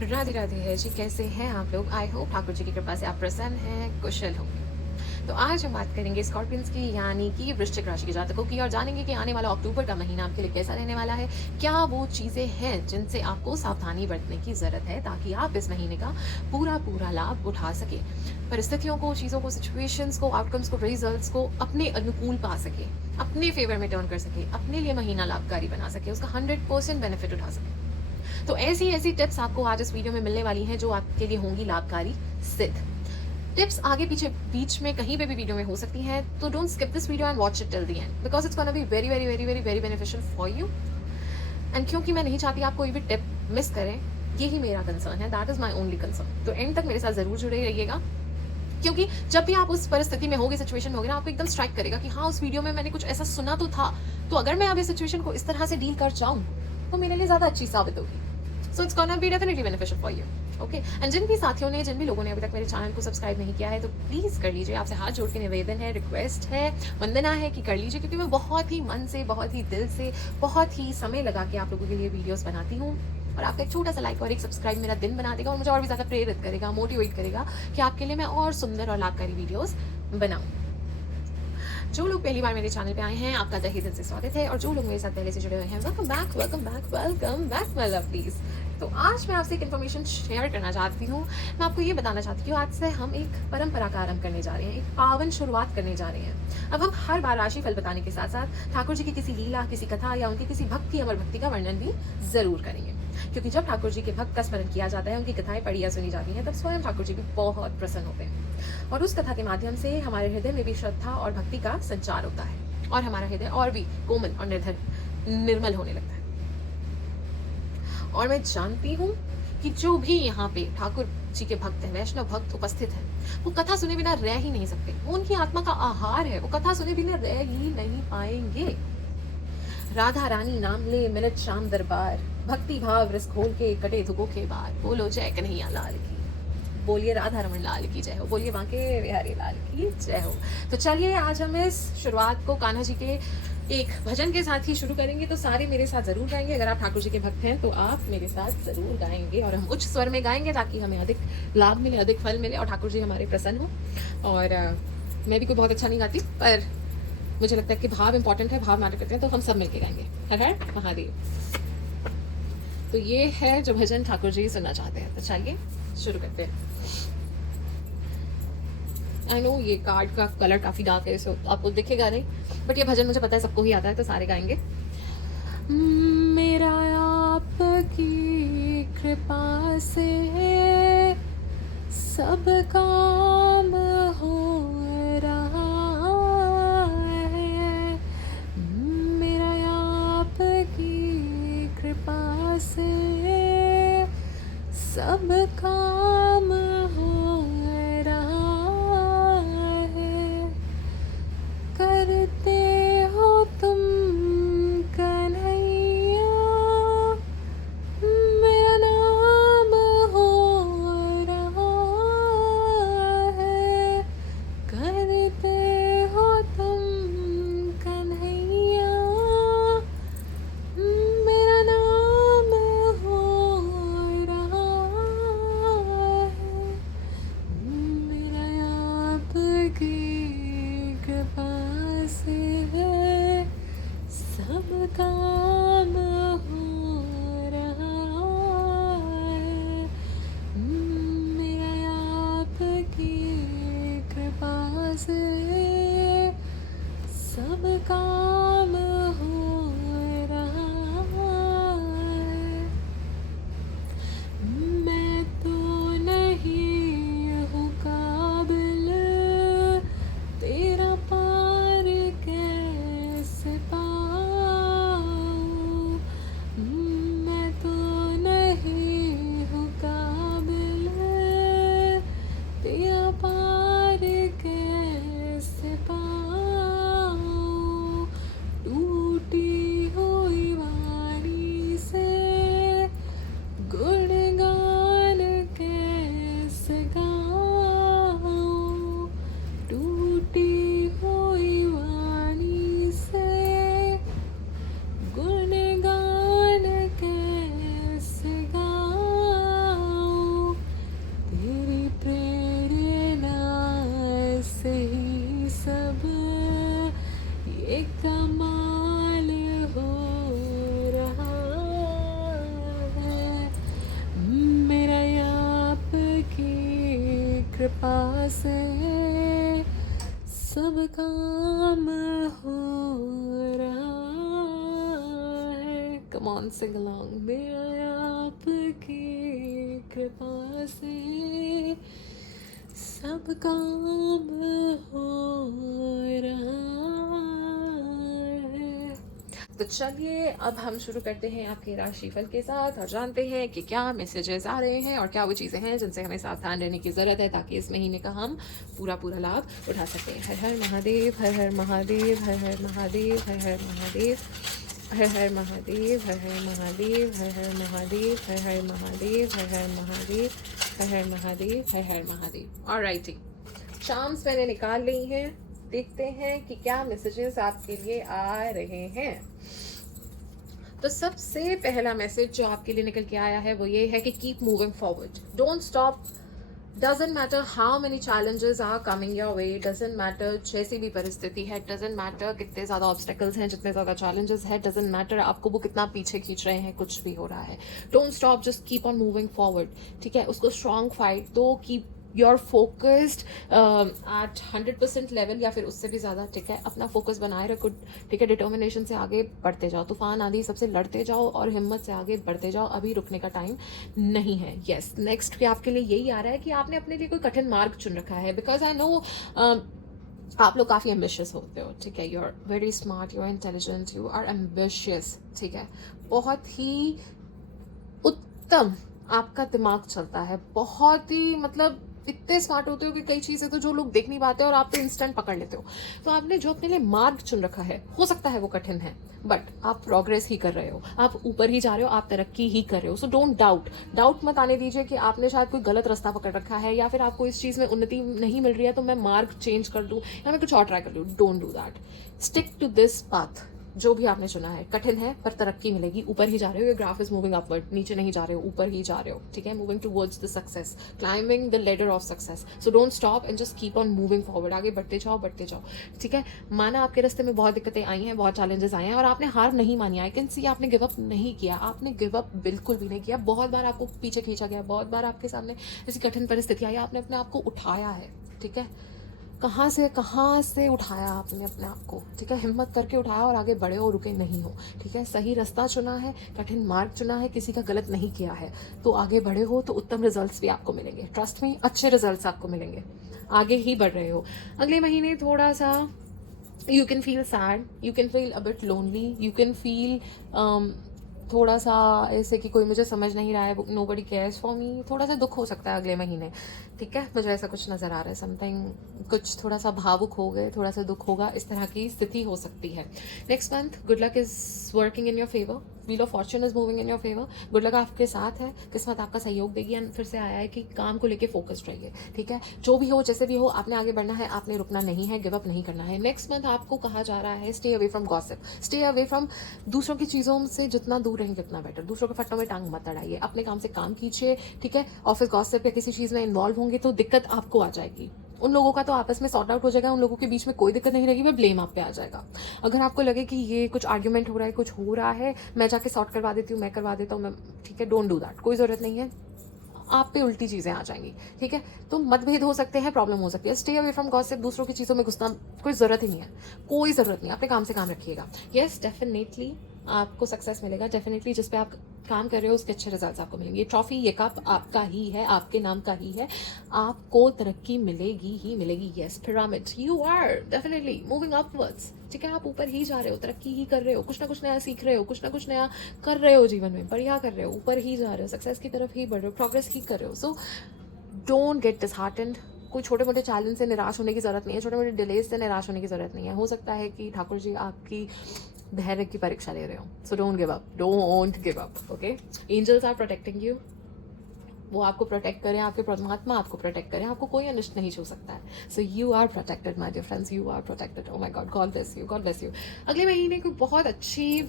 राधे राधे है जी, कैसे हैं आप लोग? आई होप ठाकुर जी की कृपा से आप प्रसन्न हैं, कुशल होंगे। तो आज हम बात करेंगे स्कॉर्पियंस की यानी कि वृश्चिक राशि के जातकों की और जानेंगे कि आने वाला अक्टूबर का महीना आपके लिए कैसा रहने वाला है। क्या वो चीज़ें हैं जिनसे आपको सावधानी बरतने की ज़रूरत है ताकि आप इस महीने का पूरा पूरा लाभ उठा सके, परिस्थितियों को, चीज़ों को, सिचुएशंस को, आउटकम्स को, रिजल्ट्स को अपने अनुकूल पा सके, अपने फेवर में टर्न कर सके, अपने लिए महीना लाभकारी बना सके, उसका 100% बेनिफिट उठा सके। तो ऐसी ऐसी टिप्स आपको आज इस वीडियो में मिलने वाली हैं जो आपके लिए होंगी लाभकारी सिद्ध। टिप्स आगे पीछे बीच में कहीं पे भी वीडियो में हो सकती हैं, तो don't skip this video and watch it till the end because it's gonna be very very very very very beneficial for you. And क्योंकि मैं नहीं चाहती आप कोई भी टिप मिस करें, यही मेरा कंसर्न है, that is my only concern. तो एंड तक मेरे साथ जरूर जुड़े रहिएगा, क्योंकि जब भी आप उस परिस्थिति में होगे, सिचुएशन में होगे ना, आपको एकदम स्ट्राइक करेगा कि हाँ, उस वीडियो में मैंने कुछ ऐसा सुना तो था, तो अगर मैं अब इस सिचुएशन को इस तरह से डील कर जाऊं तो मेरे लिए ज्यादा अच्छी साबित होगी। So it's gonna be definitely beneficial for you. Okay, and जिन भी साथियों ने, जिन भी लोगों ने अभी तक मेरे चैनल को सब्सक्राइब नहीं किया है, तो प्लीज़ कर लीजिए। आपसे हाथ जोड़ के निवेदन है, रिक्वेस्ट है, वंदना है कि कर लीजिए, क्योंकि मैं बहुत ही मन से, बहुत ही दिल से, बहुत ही समय लगा के आप लोगों के लिए वीडियोस बनाती हूँ। और आपका एक छोटा सा लाइक और एक सब्सक्राइब मेरा दिन बना देगा और मुझे और भी ज़्यादा प्रेरित करेगा, मोटिवेट करेगा कि आपके लिए मैं और सुंदर और लाभकारी वीडियोस बनाऊँ। जो लोग पहली बार मेरे चैनल पे आए हैं, आपका तहे दिल से स्वागत है, और जो लोग मेरे साथ पहले से जुड़े हुए हैं, welcome back, welcome back, welcome back my lovelies. तो आज मैं आपसे एक इन्फॉर्मेशन शेयर करना चाहती हूँ। मैं आपको ये बताना चाहती हूँ, आज से हम एक परंपरा का आरंभ करने जा रहे हैं, एक पावन शुरुआत करने जा रहे हैं। अब हम हर बार राशि फल बताने के साथ साथ ठाकुर जी की किसी लीला, किसी कथा या उनकी किसी भक्ति, अमर भक्ति का वर्णन भी जरूर करेंगे, क्योंकि जब ठाकुर जी के भक्त का स्मरण किया जाता है, उनकी कथाएं पढ़ी या सुनी जाती हैं, तब स्वयं ठाकुर जी भी बहुत प्रसन्न होते हैं। और उस कथा के माध्यम से हमारे हृदय में भी श्रद्धा और भक्ति का संचार होता है और हमारा हृदय और भी कोमल और निर्मल होने लगता है। और मैं जानती हूँ कि जो भी यहाँ पे ठाकुर जी के भक्त हैं, वैष्णव भक्त उपस्थित हैं, वो कथा सुने बिना रह ही नहीं सकते। वो उनकी आत्मा का आहार है, वो कथा सुने बिना रह ही नहीं पाएंगे। राधा रानी नाम ले मिलत शाम दरबार, भक्ति भाव रस खोल के कटे दुखों के बार, बोलो जय कन्हैया लाल की, बोलिए राधा रमन लाल की जय हो, बोलिए बांके बिहारी लाल की जय हो। तो चलिए आज हम इस शुरुआत को कान्हा जी के एक भजन के साथ ही शुरू करेंगे। तो सारे मेरे साथ जरूर गाएंगे, अगर आप ठाकुर जी के भक्त हैं तो आप मेरे साथ जरूर गाएंगे, और हम उच्च स्वर में गाएंगे ताकि हमें अधिक लाभ मिले, अधिक फल मिले और ठाकुर जी हमारे प्रसन्न हो। और मैं भी कोई बहुत अच्छा नहीं गाती, पर मुझे लगता है कि भाव इंपॉर्टेंट है, भाव मैटर करते हैं, तो हम सब मिलके गाएंगे। हर हर महादेव। तो ये है जो भजन ठाकुर जी सुनना चाहते हैं, तो चलिए शुरू करते हैं। आई नो ये कार्ड का कलर काफ़ी डार्क है, सो आपको दिखेगा नहीं, बट ये भजन मुझे पता है सबको ही आता है, तो सारे गाएंगे। मेरा आपकी कृपा से सब काम हो रहा है, मेरा आपकी कृपा से सब काम हो रहा है, करते हो तुम कन्हैया, मेरा नाम हो रहा है, करते हो तुम कन्हैया, मेरा नाम हो रहा कृपा से सब काम हो रहा है। Come on sing along. मेरा आपकी कृपा से सब काम हो रहा है। तो चलिए अब हम शुरू करते हैं आपके राशिफल के साथ और जानते हैं कि क्या मैसेजेस आ रहे हैं और क्या वो चीज़ें हैं जिनसे हमें सावधान रहने की ज़रूरत है ताकि इस महीने का हम पूरा लाभ उठा सकें। हर हर महादेव, हर हर महादेव, हर हर महादेव, हर हर महादेव, हर हर महादेव, हर हर महादेव, हर हर महादेव, हर हर महादेव, हर हर महादेव, हर हर महादेव, हर हर महादेव। ऑलराइटी, चार्म्स मैंने निकाल ली हैं। देखते हैं कि क्या मैसेजेस आपके लिए आ रहे हैं। तो सबसे पहला मैसेज जो आपके लिए निकल के आया है वो ये है कि keep moving forward, don't stop. Doesn't matter how many challenges are coming your way, doesn't matter जैसी भी परिस्थिति है, डजेंट मैटर कितने ज़्यादा ऑब्स्टेकल्स हैं, जितने ज़्यादा चैलेंजेस है, डजेंट मैटर आपको वो कितना पीछे खींच रहे हैं, कुछ भी हो रहा है, don't stop, just keep on moving forward. ठीक है, उसको स्ट्रॉन्ग फाइट दो, keep your focused eight 100% level या फिर उससे भी ज़्यादा। ठीक है, अपना फोकस बनाए रखो। ठीक है, डिटर्मिनेशन से आगे बढ़ते जाओ, तूफान आदि सबसे लड़ते जाओ और हिम्मत से आगे बढ़ते जाओ। अभी रुकने का टाइम नहीं है। यस, नेक्स्ट भी आपके लिए यही आ रहा है कि आपने अपने लिए कोई कठिन मार्ग चुन रखा है। बिकॉज आई नो आप लोग काफ़ी एम्बिशियस होते हो। ठीक है, you are very smart, you are intelligent, you are ambitious. ठीक है, बहुत ही उत्तम आपका दिमाग चलता है, बहुत ही मतलब इतने स्मार्ट होते हो कि कई चीज़ें तो जो लोग देख नहीं पाते और आप तो इंस्टेंट पकड़ लेते हो। तो आपने जो अपने लिए मार्ग चुन रखा है, हो सकता है वो कठिन है, बट आप प्रोग्रेस ही कर रहे हो, आप ऊपर ही जा रहे हो, आप तरक्की ही कर रहे हो। सो डोंट डाउट मत आने दीजिए कि आपने शायद कोई गलत रास्ता पकड़ रखा है या फिर आपको इस चीज़ में उन्नति नहीं मिल रही है तो मैं मार्ग चेंज कर दूँ या मैं कुछ और ट्राई कर लूँ। Don't do that, stick to this path. जो भी आपने चुना है कठिन है पर तरक्की मिलेगी, ऊपर ही जा रहे हो, ग्राफ इज मूविंग अपवर्ड, नीचे नहीं जा रहे हो, ऊपर ही जा रहे हो। ठीक है, moving towards the success, climbing the ladder of success. So don't stop and just keep on moving forward, आगे बढ़ते जाओ बढ़ते जाओ। ठीक है, माना आपके रास्ते में बहुत दिक्कतें आई हैं, बहुत चैलेंजेस आए हैं और आपने हार नहीं मानी। आई कैन सी आपने गिव अप नहीं किया, आपने गिव अप बिल्कुल भी नहीं किया। बहुत बार आपको पीछे खींचा गया, बहुत बार आपके सामने ऐसी कठिन परिस्थिति आई, आपने अपने आप को उठाया है। ठीक है, कहाँ से उठाया आपने अपने आप को। ठीक है, हिम्मत करके उठाया और आगे बढ़े हो, रुके नहीं हो। ठीक है, सही रास्ता चुना है, कठिन मार्ग चुना है, किसी का गलत नहीं किया है, तो आगे बढ़े हो तो उत्तम रिजल्ट्स भी आपको मिलेंगे। ट्रस्ट में, अच्छे रिजल्ट्स आपको मिलेंगे, आगे ही बढ़ रहे हो। अगले महीने थोड़ा सा you can feel sad, you can feel a bit lonely, you can feel थोड़ा सा ऐसे कि कोई मुझे समझ नहीं रहा है, नोबडी केयर्स फॉर मी। थोड़ा सा दुख हो सकता है अगले महीने। ठीक है, मुझे ऐसा कुछ नज़र आ रहा है, समथिंग कुछ थोड़ा सा भावुक हो गए, थोड़ा सा दुख होगा, इस तरह की स्थिति हो सकती है। Next month good luck is working in your favour, wheel of Fortune is moving in your favour. Good luck आपके साथ है, किस्मत आपका सहयोग देगी। एंड फिर से आया है कि काम को लेके फोकस्ड रहिए। ठीक है, जो भी हो जैसे भी हो, आपने आगे बढ़ना है, आपने रुकना नहीं है, गिव अप नहीं करना है। नेक्स्ट मंथ आपको कहा जा रहा है stay away from gossip, stay away from दूसरों की चीज़ों से, जितना दूर रहेंगे उतना बेटर। दूसरों के फट्टों में टांग मत अड़ाइए, अपने काम से काम कीजिए। ठीक है, ऑफिस गॉसिप या किसी चीज़ में इन्वॉल्व होंगे तो दिक्कत आपको आ जाएगी। उन लोगों का तो आपस में सॉर्ट आउट हो जाएगा, उन लोगों के बीच में कोई दिक्कत नहीं रहेगी, वह ब्लेम आप पे आ जाएगा। अगर आपको लगे कि ये कुछ आर्ग्यूमेंट हो रहा है, कुछ हो रहा है, मैं जाके सॉर्ट करवा देती हूँ, मैं करवा देता हूँ, मैं, ठीक है, डोंट डू दैट, कोई ज़रूरत नहीं है, आप पे उल्टी चीज़ें आ जाएंगी। ठीक है, तो मतभेद हो सकते हैं, प्रॉब्लम हो सकती है। स्टे अवे फ्रॉम गॉसिप, दूसरों की चीज़ों में घुसना कोई ज़रूरत ही नहीं है, कोई ज़रूरत नहीं, अपने काम से काम रखिएगा। येस, डेफिनेटली आपको सक्सेस मिलेगा, डेफिनेटली जिस पे आप काम कर रहे हो उसके अच्छे रिजल्ट्स आपको मिलेंगे। ये ट्रॉफी, ये कप आपका ही है, आपके नाम का ही है, आपको तरक्की मिलेगी ही मिलेगी। Yes, pyramid, you are definitely moving upwards. ठीक है, आप ऊपर ही जा रहे हो, तरक्की ही कर रहे हो, कुछ ना कुछ नया सीख रहे हो, कुछ ना कुछ नया कर रहे हो जीवन में, बढ़िया कर रहे हो, ऊपर ही जा रहे हो, सक्सेस की तरफ ही बढ़ रहे हो, प्रोग्रेस ही कर रहे हो। So don't get disheartened. कोई छोटे मोटे चैलेंज से निराश होने की ज़रूरत नहीं है, छोटे मोटे डिलेज से निराश होने की ज़रूरत नहीं है। हो सकता है कि ठाकुर जी आपकी धैर्य की परीक्षा ले रहे हो। So don't give up, don't give up. Okay, angels are protecting you, वो आपको प्रोटेक्ट करें, आपके परमात्मा आपको प्रोटेक्ट करें, आपको कोई अनिष्ट नहीं छू सकता है। So you are protected my dear friends, you are protected. Oh my God, God bless you, God bless you. अगले महीने को बहुत अच्छी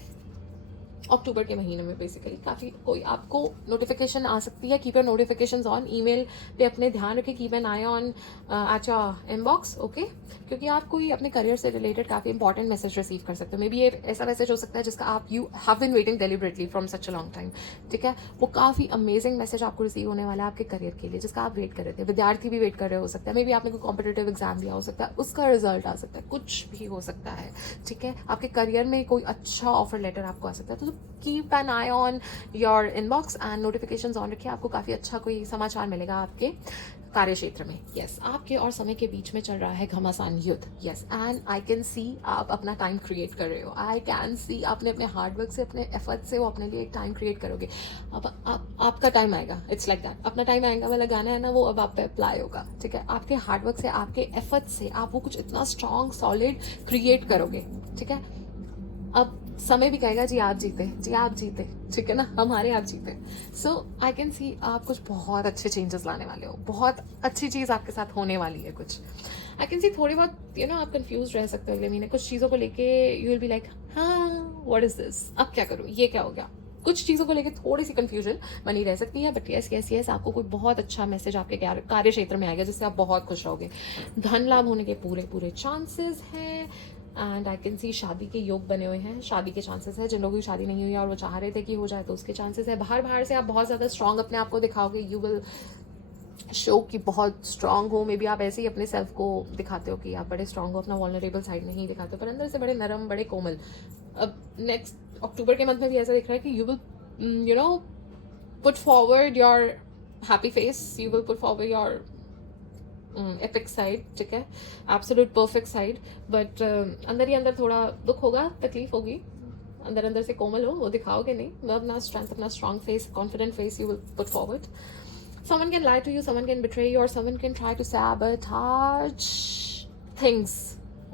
अक्टूबर के महीने में बेसिकली काफ़ी कोई आपको नोटिफिकेशन आ सकती है। Keep your notifications on. Email पे अपने ध्यान रखें, keep an I on at your inbox, okay, क्योंकि आप कोई अपने करियर से रिलेटेड काफ़ी इंपॉर्टेंट मैसेज रिसीव कर सकते हो। मे बी ये ऐसा मैसेज हो सकता है जिसका आप you have been waiting deliberately from such a long time, ठीक है। वो काफ़ी अमेजिंग मैसेज आपको रिसीव होने वाला है आपके करियर के लिए, जिसका आप वेट कर रहे थे। विद्यार्थी भी वेट कर रहे हो सकता है, मे बी आपने कोई कॉम्पिटेटिव एग्जाम दिया हो सकता है, उसका रिजल्ट आ सकता है, कुछ भी हो सकता है, ठीक है। आपके करियर में कोई अच्छा ऑफर लेटर आपको आ सकता है। तो keep an I on your inbox and notifications on रखिए, आपको काफ़ी अच्छा कोई समाचार मिलेगा आपके कार्य क्षेत्र में। यस, आपके और समय के बीच में चल रहा है घमासान युद्ध। यस, एंड आई कैन सी आप अपना टाइम क्रिएट कर रहे हो। आई कैन सी आपने अपने हार्डवर्क से, अपने एफर्ट से वो अपने लिए एक टाइम क्रिएट करोगे। अब आपका टाइम आएगा, इट्स लाइक दैट। अपना टाइम आएगा वाला गाना है ना, वो अब आप पे अप्लाई होगा, ठीक है। आपके हार्डवर्क से, आपके एफर्ट से आप वो कुछ इतना स्ट्रॉन्ग सॉलिड क्रिएट करोगे, ठीक है। अब समय भी कहेगा जी आप जीते, जी आप जीते, ठीक है ना, हमारे आप जीते। सो आई कैन सी आप कुछ बहुत अच्छे चेंजेस लाने वाले हो, बहुत अच्छी चीज़ आपके साथ होने वाली है कुछ। आई कैन सी थोड़ी बहुत आप कंफ्यूज रह सकते हो अगले महीने कुछ चीज़ों को लेके। यू विल बी लाइक हाँ व्हाट इज दिस, अब क्या करूँ, ये क्या हो गया। कुछ चीज़ों को लेकर थोड़ी सी कंफ्यूजन बनी रह सकती है, बट यस यस यस आपको कोई बहुत अच्छा मैसेज आपके कार्य क्षेत्र में आएगा जिससे आप बहुत खुश रहोगे। धन लाभ होने के पूरे पूरे चांसेस हैं। एंड आई कैन सी शादी के योग बने हुए हैं, शादी के चांसेस है। जिन लोगों की शादी नहीं हुई है और वो चाह रहे थे कि हो जाए तो उसके चांसेस है। बाहर से आप बहुत ज़्यादा स्ट्रांग अपने आप को दिखाओगे। यू विल शो कि बहुत स्ट्रांग हो। मे बी आप ऐसे ही अपने सेल्फ को दिखाते हो कि आप बड़े स्ट्रांग हो, अपना वल्नरेबल साइड नहीं दिखाते हो, पर अंदर से बड़े नरम, बड़े कोमल। अब नेक्स्ट अक्टूबर के मंथ में भी ऐसा दिख रहा है कि you will put forward your happy face, you will put forward your epic side, ठीक है, एब्सोल्यूट परफेक्ट साइड। बट अंदर ही अंदर थोड़ा दुख होगा, तकलीफ होगी, अंदर अंदर से कोमल हो, वो दिखाओगे नहीं। मैं अपना स्ट्रेंथ, अपना strong face, confident face you will put forward. Someone can lie to you, someone can betray you, or someone can try to sabotage things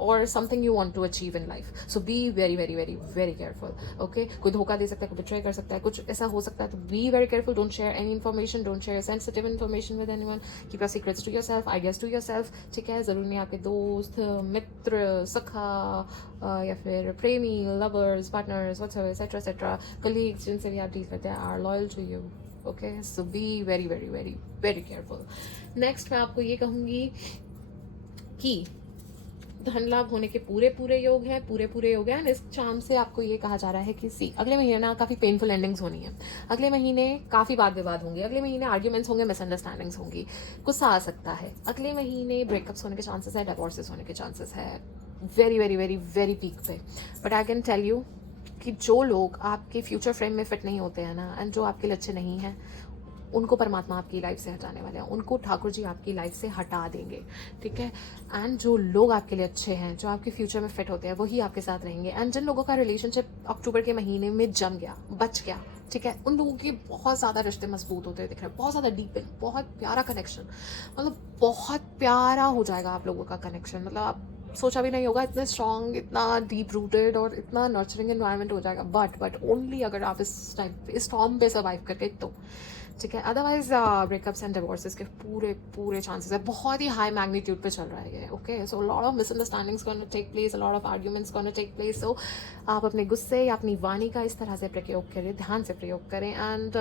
or something you want to achieve in life. So be very very very very careful, okay? कोई धोखा दे सकता है, कोई betray कर सकता है, कुछ ऐसा हो सकता है, तो be very careful. Don't share any information, don't share sensitive information with anyone. Keep your secrets to yourself, ideas to yourself, ठीक है। ज़रूरी नहीं आपके दोस्त, मित्र, सखा या फिर प्रेमी, lovers, partners, whatsoever, etc etc, colleagues जिनसे भी आप डील करते हैं are loyal to you. Okay, so be very very very very careful. Next मैं आपको ये कहूँगी कि धन लाभ होने के पूरे पूरे योग हैं, पूरे पूरे योग हैं। इस चाम से आपको ये कहा जा रहा है कि सी अगले महीने ना काफ़ी पेनफुल एंडिंग्स होनी है। अगले महीने काफ़ी वाद विवाद होंगे, अगले महीने आर्ग्यूमेंट्स होंगे, मिसअंडरस्टैंडिंग्स होंगी, गुस्सा आ सकता है। अगले महीने ब्रेकअप्स होने के चांसेस है, डिवोर्सेस होने के चांसेस है, very very very very peak पे। But I can tell you कि जो लोग आपके फ्यूचर फ्रेम में फिट नहीं होते हैं ना, एंड जो आपके लिए अच्छे नहीं हैं, उनको परमात्मा आपकी लाइफ से हटाने वाले हैं, उनको ठाकुर जी आपकी लाइफ से हटा देंगे, ठीक है। एंड जो लोग आपके लिए अच्छे हैं, जो आपके फ्यूचर में फिट होते हैं, वही आपके साथ रहेंगे। एंड जिन लोगों का रिलेशनशिप अक्टूबर के महीने में जम गया, बच गया, ठीक है, उन लोगों के बहुत ज़्यादा रिश्ते मजबूत होते दिख रहे हैं, बहुत ज़्यादा डीपन, बहुत प्यारा कनेक्शन, मतलब बहुत प्यारा हो जाएगा आप लोगों का कनेक्शन। मतलब आप सोचा भी नहीं होगा, इतना स्ट्रॉन्ग, इतना डीप रूटेड और इतना नर्चरिंग एनवायरनमेंट हो जाएगा। बट ओनली अगर आप इस टाइम इस स्टॉर्म पे सर्वाइव करके तो, ठीक है। अदरवाइज ब्रेकअप्स एंड डिवोर्सेस के पूरे पूरे चांसेस है, बहुत ही हाई मैग्नीट्यूड पे चल रहा है ये, okay. So lot of misunderstandings gonna take place, lot of arguments gonna take place. So आप अपने गुस्से या अपनी वाणी का इस तरह से प्रयोग करें, ध्यान से प्रयोग करें। एंड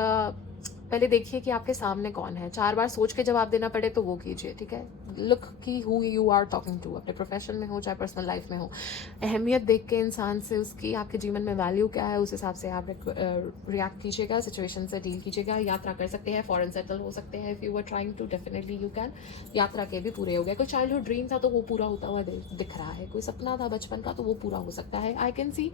पहले देखिए कि आपके सामने कौन है, 4 बार सोच के जवाब देना पड़े तो वो कीजिए, ठीक है। लुक कि who you are talking to, अपने प्रोफेशन में हो चाहे पर्सनल लाइफ में हो, अहमियत देख के इंसान से, उसकी आपके जीवन में वैल्यू क्या है, उस हिसाब से आप रिएक्ट कीजिएगा, सिचुएशन से डील कीजिएगा। यात्रा कर सकते हैं, फॉरेन सेटल हो सकते हैं, if you are trying to, definitely you can. यात्रा के भी पूरे हो गए। कोई चाइल्डहुड ड्रीम था तो वो पूरा होता हुआ दिख रहा है, कोई सपना था बचपन का तो वो पूरा हो सकता है। आई कैन सी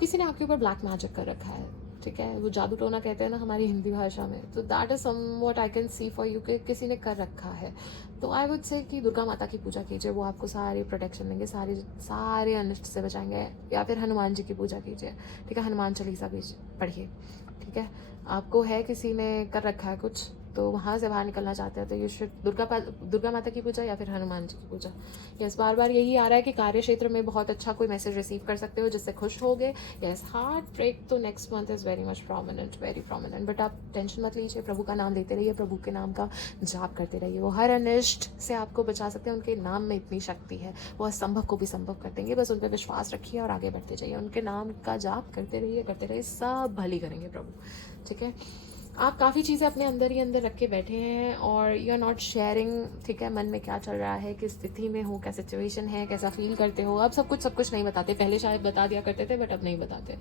किसी ने आपके ऊपर ब्लैक मैजिक कर रखा है, ठीक है, वो जादू टोना कहते हैं ना हमारी हिंदी भाषा में, तो that is somewhat I can C for you, कि किसी ने कर रखा है। तो आई वुड से कि दुर्गा माता की पूजा कीजिए, वो आपको सारी प्रोटेक्शन देंगे, सारे अनिष्ट से बचाएंगे। या फिर हनुमान जी की पूजा कीजिए, ठीक है, हनुमान चालीसा भी पढ़िए, ठीक है। आपको है किसी ने कर रखा है कुछ, तो वहाँ से बाहर निकलना चाहते हैं तो यू शुड दुर्गा माता की पूजा या फिर हनुमान जी की पूजा। यस, बार बार यही आ रहा है कि कार्य क्षेत्र में बहुत अच्छा कोई मैसेज रिसीव कर सकते हो जिससे खुश होगे। यस, हार्ट ब्रेक तो next month is very much prominent, very prominent, but आप टेंशन मत लीजिए, प्रभु का नाम लेते रहिए, प्रभु के नाम का जाप करते रहिए, वो हर अनिष्ट से आपको बचा सकते हैं। उनके नाम में इतनी शक्ति है, वो असंभव को भी संभव कर देंगे। बस उन पर विश्वास रखिए और आगे बढ़ते जाइए, उनके नाम का जाप करते रहिए, सब भली करेंगे प्रभु। ठीक है, आप काफ़ी चीज़ें अपने अंदर ही अंदर रख के बैठे हैं और यू आर नॉट शेयरिंग। ठीक है, मन में क्या चल रहा है, किस स्थिति में हो, क्या सिचुएशन है, कैसा फील करते हो, अब सब कुछ नहीं बताते। पहले शायद बता दिया करते थे बट अब नहीं बताते।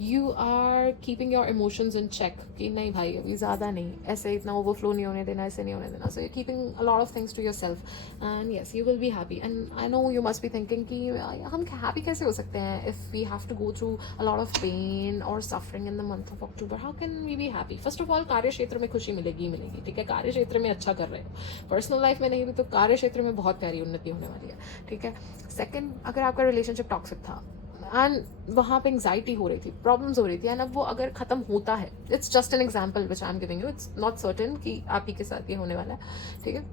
You are keeping your emotions in check कि नहीं भाई अभी ज़्यादा नहीं, ऐसे इतना ओवरफ्लो नहीं होने देना, ऐसे नहीं होने देना। So you keeping a lot of things to yourself and yes you will be happy. And I know you must be thinking कि हम हैप्पी कैसे हो सकते हैं if we have to go through a lot of pain और suffering in the month of October, how can we be happy? First of all कार्य क्षेत्र में खुशी मिलेगी। ठीक है, कार्य क्षेत्र में अच्छा कर रहे हो, पर्सनल लाइफ में नहीं भी तो कार्य क्षेत्र में बहुत प्यारी उन्नति होने वाली है। ठीक है, सेकंड, अगर आपका रिलेशनशिप टॉक्सिक था एंड वहाँ पे एंग्जाइटी हो रही थी, प्रॉब्लम्स हो रही थी, एंड अब वो अगर खत्म होता है, it's just an example which I am giving you, it's not certain कि आप ही के साथ ये होने वाला है। ठीक है,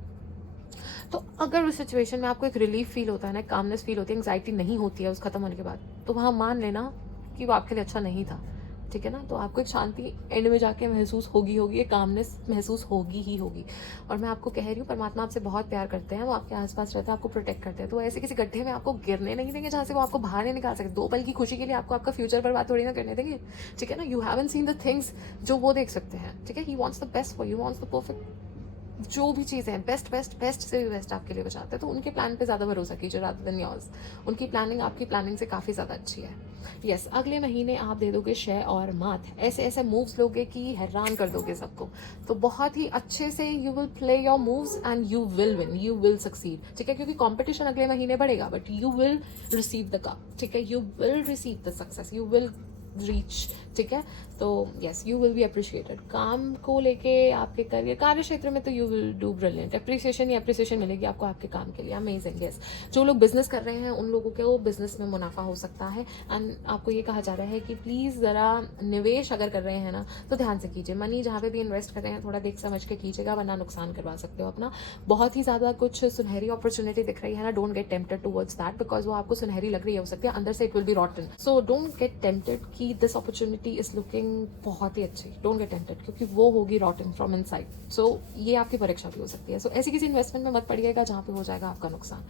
तो अगर उस सिचुएशन में आपको एक रिलीफ फील होता है ना, कामनेस फील होती है, एंग्जाइटी नहीं होती है उस खत्म होने के बाद, तो वहाँ मान लेना कि वो आपके लिए अच्छा नहीं था। ठीक है ना, तो आपको एक शांति एंड में जाके महसूस होगी, एक कामनेस महसूस होगी ही होगी। और मैं आपको कह रही हूँ, परमात्मा आपसे बहुत प्यार करते हैं, वो आपके आसपास रहते हैं, आपको प्रोटेक्ट करते हैं, तो ऐसे किसी गड्ढे में आपको गिरने नहीं देंगे जहाँ से वो आपको बाहर नहीं निकाल सकते। 2 पल की खुशी के लिए आपको आपका फ्यूचर बर्बाद थोड़ी ना करने देंगे। ठीक है ना, you haven't seen the things जो वो देख सकते हैं। ठीक है, he wants the best for you, wants the perfect, जो भी चीज़ें हैं बेस्ट से भी बेस्ट आपके लिए बचाते हैं। तो उनके प्लान पे ज़्यादा भरोसा कीजिए रादर देन योर्स। उनकी प्लानिंग आपकी प्लानिंग से काफ़ी ज़्यादा अच्छी है। यस, अगले महीने आप दे दोगे शय और मात, ऐसे मूव्स लोगे कि हैरान कर दोगे सबको। तो बहुत ही अच्छे से you will play your moves and you will win, you will succeed. ठीक है, क्योंकि कॉम्पिटिशन अगले महीने बढ़ेगा but you will receive the cup. ठीक है, you will receive the success, you will reach. ठीक है, तो yes you will be appreciated. काम को लेके आपके करियर कार्य क्षेत्र में तो you will do brilliant, appreciation मिलेगी आपको आपके काम के लिए, अमेजिंग। यस, जो लोग बिजनेस कर रहे हैं उन लोगों के वो बिजनेस में मुनाफा हो सकता है। एंड आपको ये कहा जा रहा है कि प्लीज़ ज़रा निवेश अगर कर रहे हैं ना तो ध्यान से कीजिए, मनी जहाँ पे भी इन्वेस्ट कर रहे हैं थोड़ा देख समझ के कीजिएगा, वरना नुकसान करवा सकते हो अपना। बहुत ही ज़्यादा कुछ सुनहरी अपॉर्चुनिटी दिख रही है ना, don't get tempted towards that, because वो आपको सुनहरी लग रही है, हो सकती है अंदर से it will be रॉटन। So don't get tempted कि दिस अपॉर्चुनिटी इज लुकिंग बहुत ही अच्छी, डोंट गेट टेम्प्टेड, क्योंकि वो होगी रॉटन फ्रॉम इनसाइड। सो ये आपकी परीक्षा भी हो सकती है। सो ऐसी किसी इन्वेस्टमेंट में मत पड़िएगा जहाँ पे हो जाएगा आपका नुकसान।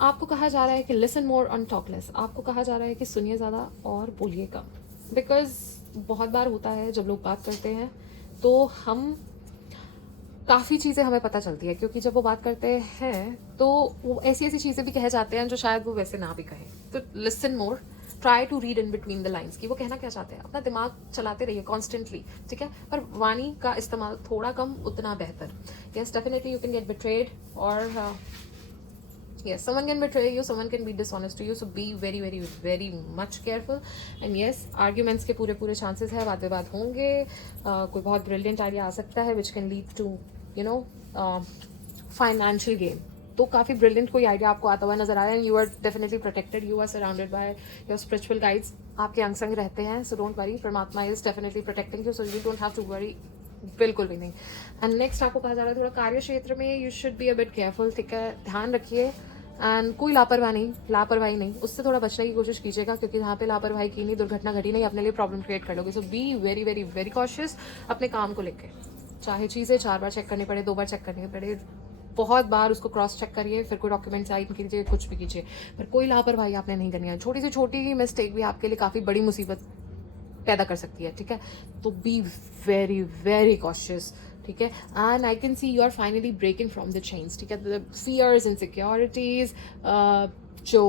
आपको कहा जा रहा है कि listen more and talk less, आपको कहा जा रहा है कि सुनिए ज़्यादा और बोलिए कम, बिकॉज बहुत बार होता है जब लोग बात करते हैं तो हम काफ़ी चीज़ें हमें पता चलती है, क्योंकि जब वो बात करते हैं तो वो ऐसी चीज़ें भी कह जाते हैं जो शायद वो वैसे ना भी कहें। तो listen more, try to read in between the lines कि वो कहना क्या चाहते हैं। अपना दिमाग चलाते रहिए कॉन्स्टेंटली, ठीक है, पर वाणी का इस्तेमाल थोड़ा कम उतना बेहतर। Yes, definitely you can get betrayed और yes, someone can betray you, someone can be dishonest to you, so be very much careful. And yes, arguments के पूरे chances है, वाद विवाद होंगे, कोई बहुत brilliant idea आ सकता है which can lead to you know financial gain। तो काफ़ी ब्रिलियंट कोई आइडिया आपको आता हुआ नजर आ रहा है, and you are definitely protected, you are surrounded by your spiritual guides, आपके अंग संग रहते हैं। सो डोंट वरी, परमात्मा is definitely protecting you, so you don't have to worry, बिल्कुल भी नहीं। एंड नेक्स्ट आपको कहा जा रहा है थोड़ा कार्य क्षेत्र में you should be a bit careful. ठीक है, ध्यान रखिए एंड कोई लापरवाही नहीं, उससे थोड़ा बचने की कोशिश कीजिएगा, क्योंकि जहाँ पे लापरवाही की नहीं, दुर्घटना घटी नहीं, अपने लिए प्रॉब्लम क्रिएट कर लोगे। सो बी वेरी कॉशियस अपने काम को लेके, चाहे चीज़ें 4 बार चेक करनी पड़े, 2 बार चेक करनी पड़े, बहुत बार उसको क्रॉस चेक करिए, फिर कोई डॉक्यूमेंट साइन कीजिए, कुछ भी कीजिए, पर कोई लापरवाही आपने नहीं करनी है। छोटी से छोटी मिस्टेक भी आपके लिए काफ़ी बड़ी मुसीबत पैदा कर सकती है। ठीक है, तो बी वेरी कॉशियस। ठीक है, and I can see you are finally breaking from the chains. ठीक है, द फियर्स, इनसिक्योरिटीज, जो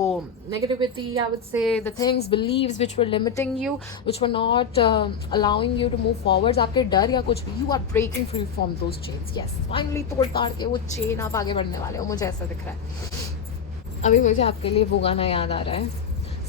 negativity, I would say, the things, beliefs which were limiting you, which were not allowing you to move forwards, आपके डर या कुछ भी, you are breaking free from those chains. Yes, finally तोड़ ताड़ के वो चेन आप आगे बढ़ने वाले हो, मुझे ऐसा दिख रहा है। अभी मुझे आपके लिए वो गाना याद आ रहा है,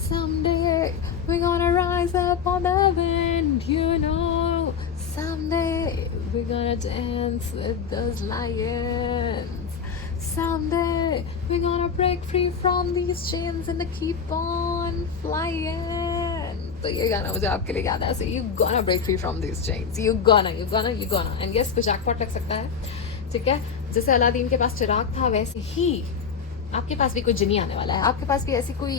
Someday we're gonna rise up on the wind, you know. Someday we're gonna dance with those lions. Someday we're gonna break free from these chains and keep on flying. तो ये गाना मुझे आपके लिए याद है, ऐसे you gonna break free from this chains, you gonna and yes कुछ जैकपॉट लग सकता है, ठीक है। जैसे अलादीन के पास चिराग था वैसे ही आपके पास भी कोई जिनी आने वाला है, आपके पास भी ऐसी कोई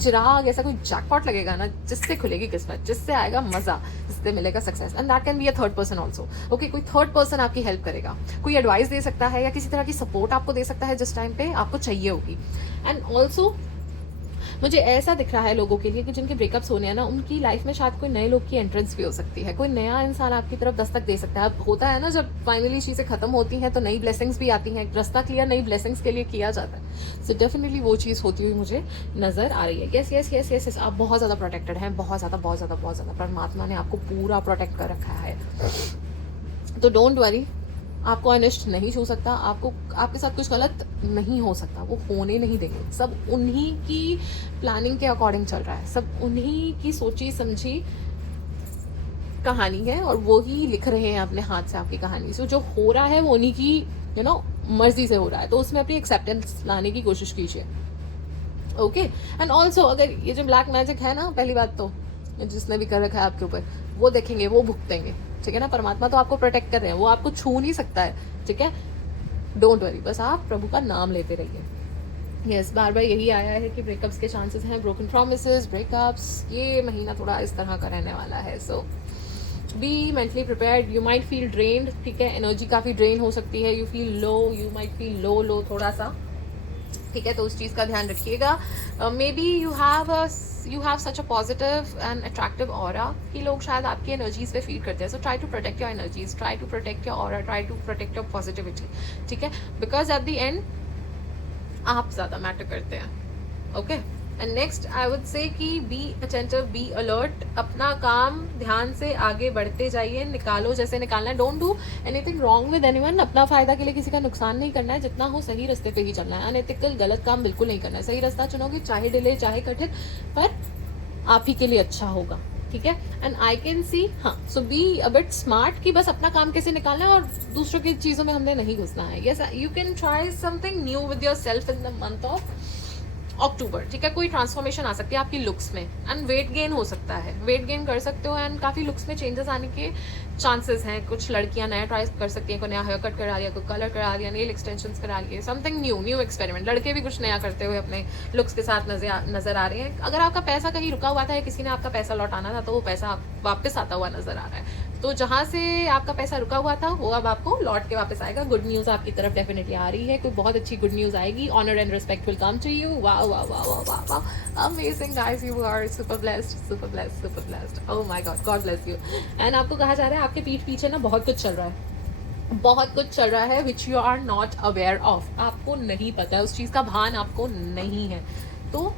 चिराग, ऐसा कोई जैकपॉट लगेगा ना जिससे खुलेगी किस्मत, जिससे आएगा मजा, जिससे मिलेगा success, and that can be a third person also. Okay, कोई थर्ड पर्सन आपकी हेल्प करेगा, कोई एडवाइस दे सकता है या किसी तरह की सपोर्ट आपको दे सकता है जिस टाइम पे आपको चाहिए होगी। एंड ऑल्सो मुझे ऐसा दिख रहा है लोगों के लिए कि जिनके ब्रेकअप्स होने हैं ना, उनकी लाइफ में शायद कोई नए लोग की एंट्रेंस भी हो सकती है, कोई नया इंसान आपकी तरफ दस्तक दे सकता है। अब होता है ना, जब फाइनली चीज़ें खत्म होती हैं तो नई ब्लेसिंग्स भी आती हैं, रास्ता क्लियर नई ब्लेसिंग्स के लिए किया जाता है। सो डेफिनेटली वो चीज़ होती हुई मुझे नज़र आ रही है। Yes yes yes yes yes, आप बहुत ज़्यादा प्रोटेक्टेड हैं, बहुत ज़्यादा परमात्मा ने आपको पूरा प्रोटेक्ट कर रखा है। तो डोंट वरी, आपको अनिष्ट नहीं छू सकता, आपको आपके साथ कुछ गलत नहीं हो सकता, वो होने नहीं देंगे। सब उन्हीं की प्लानिंग के अकॉर्डिंग चल रहा है, सब उन्हीं की सोची समझी कहानी है और वो ही लिख रहे हैं अपने हाथ से आपकी कहानी। सो जो हो रहा है वो उन्हीं की मर्जी से हो रहा है, तो उसमें अपनी एक्सेप्टेंस लाने की कोशिश कीजिए। ओके, एंड ऑल्सो अगर ये जो ब्लैक मैजिक है ना, पहली बात तो जिसने भी कर रखा है आपके ऊपर, वो देखेंगे, वो भुगतेंगे, ठीक है ना। परमात्मा तो आपको प्रोटेक्ट कर रहे हैं, वो आपको छू नहीं सकता है, ठीक है। डोंट वरी, बस आप प्रभु का नाम लेते रहिए। यस, बार बार यही आया है कि ब्रेकअप्स के चांसेस हैं, ब्रोकन प्रॉमिसेस, ब्रेकअप्स, ये महीना थोड़ा इस तरह का रहने वाला है। So be mentally prepared, you might feel drained, ठीक है, एनर्जी काफ़ी ड्रेन हो सकती है, you feel low, you might feel low थोड़ा सा, ठीक है। तो उस चीज़ का ध्यान रखिएगा। Maybe you have such a positive and attractive aura कि लोग शायद आपकी एनर्जीज पे फील करते हैं। So try to protect your energies, try to protect your aura, try to protect your positivity, ठीक है, बिकॉज एट द एंड आप ज़्यादा मैटर करते हैं। Okay, and next I would say कि बी अटेंटिव, बी अलर्ट, अपना काम ध्यान से आगे बढ़ते जाइए, निकालो जैसे निकालना है। Don't do anything wrong with anyone, अपना फायदा के लिए किसी का नुकसान नहीं करना है, जितना हो सही रास्ते पे ही चलना है। अनएथिकल गलत काम बिल्कुल नहीं करना है, सही रास्ता चुनोगे, चाहे डिले चाहे कठिन, पर आप ही के लिए अच्छा होगा, ठीक है। एंड आई कैन सी, हाँ, सो बी अ बिट स्मार्ट कि बस अपना काम कैसे निकालना है और दूसरों की चीज़ों में हमने नहीं घुसना है। Yes, you can try something new with your self in the month of अक्टूबर, ठीक है। कोई ट्रांसफॉर्मेशन आ सकती है आपकी लुक्स में, एंड वेट गेन हो सकता है, वेट गेन कर सकते हो, एंड काफ़ी लुक्स में चेंजेस आने के चांसेस हैं। कुछ लड़कियां नया ट्राई कर सकती हैं, कोई नया हेयर कट करा लिया, कोई कलर करा लिया, नेल एक्सटेंशंस करा लिए, समथिंग न्यू एक्सपेरिमेंट। लड़के भी कुछ नया करते हुए अपने लुक्स के साथ नजर आ रहे हैं। अगर आपका पैसा कहीं रुका हुआ था या किसी ने आपका पैसा लौटाना था, तो वो पैसा वापस आता हुआ नजर आ रहा है। तो जहाँ से आपका पैसा रुका हुआ था वो अब आपको लौट के वापस आएगा। गुड न्यूज़ आपकी तरफ डेफिनेटली आ रही है, कोई बहुत अच्छी गुड न्यूज़ आएगी। Honour and respect will come to you. वाह वाह वाह वाह वाह वाह, amazing guys, you are super blessed. Oh my God, God bless you. And आपको कहा जा रहा है आपके पीठ पीछे ना बहुत कुछ चल रहा है, बहुत कुछ चल रहा है which you are not aware of, आपको नहीं पता है, उस चीज़ का भान आपको नहीं है। तो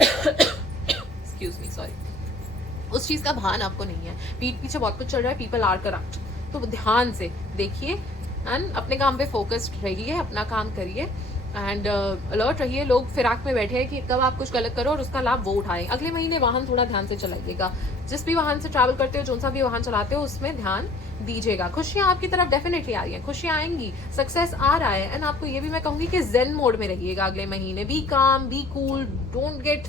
एक्सक्यूज मी, सॉरी, उस चीज़ का भान आपको नहीं है, पीठ पीछे बहुत कुछ चल रहा है, पीपल आर करप्ट। तो ध्यान से देखिए एंड अपने काम पे फोकस्ड रहिए, अपना काम करिए एंड अलर्ट रहिए। लोग फिराक में बैठे हैं कि कब आप कुछ गलत करो और उसका लाभ वो उठाएं। अगले महीने वाहन थोड़ा ध्यान से चलाइएगा, जिस भी वाहन से ट्रैवल करते हो, जो सा भी वाहन चलाते हो, उसमें ध्यान दीजिएगा। खुशियाँ आपकी तरफ डेफिनेटली आ रही हैं, खुशियाँ आएंगी, सक्सेस आ रहा है। एंड आपको ये भी मैं कहूँगी कि जेन मोड में रहिएगा अगले महीने। बी काम, बी कूल, डोंट गेट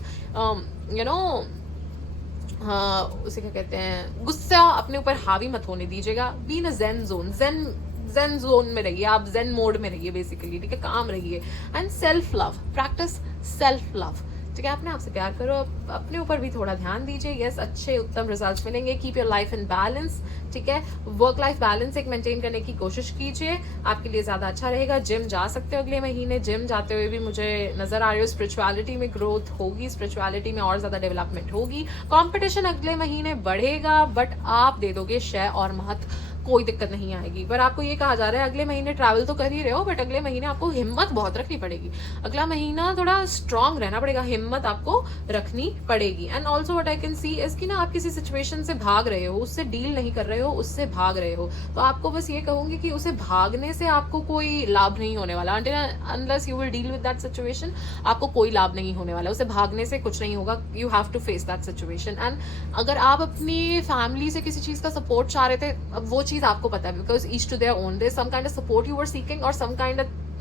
हाँ, उसे क्या कहते हैं, गुस्सा अपने ऊपर हावी मत होने दीजिएगा। Be in zen zone, zen zone में रहिए, आप ज़ेन मोड में रहिए बेसिकली, ठीक है, काम रहिए। And self love, practice self love, ठीक है, अपने आप से प्यार करो, अपने ऊपर भी थोड़ा ध्यान दीजिए। यस, अच्छे उत्तम रिजल्ट्स मिलेंगे। Keep your life in balance, ठीक है, वर्क लाइफ बैलेंस एक मेंटेन करने की कोशिश कीजिए, आपके लिए ज़्यादा अच्छा रहेगा। जिम जा सकते हो अगले महीने, जिम जाते हुए भी मुझे नज़र आ रही हो स्पिरिचुअलिटी में ग्रोथ होगी, स्पिरिचुअलिटी में और ज़्यादा डेवलपमेंट होगी। कॉम्पिटिशन अगले महीने बढ़ेगा, बट आप दे दोगे शय और महत्व, कोई दिक्कत नहीं आएगी। पर आपको ये कहा जा रहा है अगले महीने ट्रैवल तो कर ही रहे हो, बट अगले महीने आपको हिम्मत बहुत रखनी पड़ेगी। अगला महीना थोड़ा स्ट्रांग रहना पड़ेगा, हिम्मत आपको रखनी पड़ेगी। And also what I can C is कि ना आप किसी सिचुएशन से भाग रहे हो, उससे डील नहीं कर रहे हो, उससे भाग रहे हो। तो आपको बस ये कहूंगी कि उसे भागने से आपको कोई लाभ नहीं होने वाला। Unless you will deal with that situation, आपको कोई लाभ नहीं होने वाला, उसे भागने से कुछ नहीं होगा। You have to face that situation. And अगर आप अपनी फैमिली से किसी चीज़ का सपोर्ट चाह रहे थे, अब वो चीज़ आपको पता है, because each to their own, there some kind of support you were seeking और सम काइंड ऑफ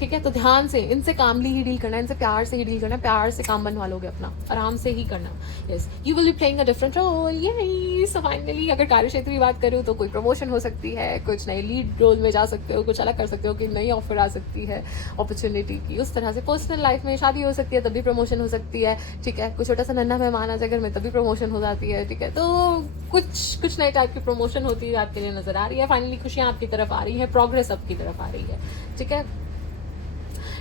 ठीक है, तो ध्यान से इनसे कामली ही डील करना है, इनसे प्यार से ही डील करना है, प्यार से काम बनवा लोगे अपना, आराम से ही करना। Yes, you will be playing a different role. यही सो फाइनली अगर कार्य क्षेत्र की बात करूँ तो कोई प्रमोशन हो सकती है, कुछ नए लीड रोल में जा सकते हो, कुछ अलग कर सकते हो, कि नई ऑफर आ सकती है अपॉर्चुनिटी की, उस तरह से। पर्सनल लाइफ में शादी हो सकती है, तभी प्रमोशन हो सकती है, ठीक है। कुछ छोटा सा नन्हा मेहमान आ जाए घर में, तभी प्रमोशन हो जाती है, ठीक है। तो कुछ नए टाइप की प्रमोशन होती है आपके लिए नजर आ रही है। फाइनली खुशियाँ आपकी तरफ आ रही है, प्रोग्रेस आपकी तरफ आ रही है, ठीक है।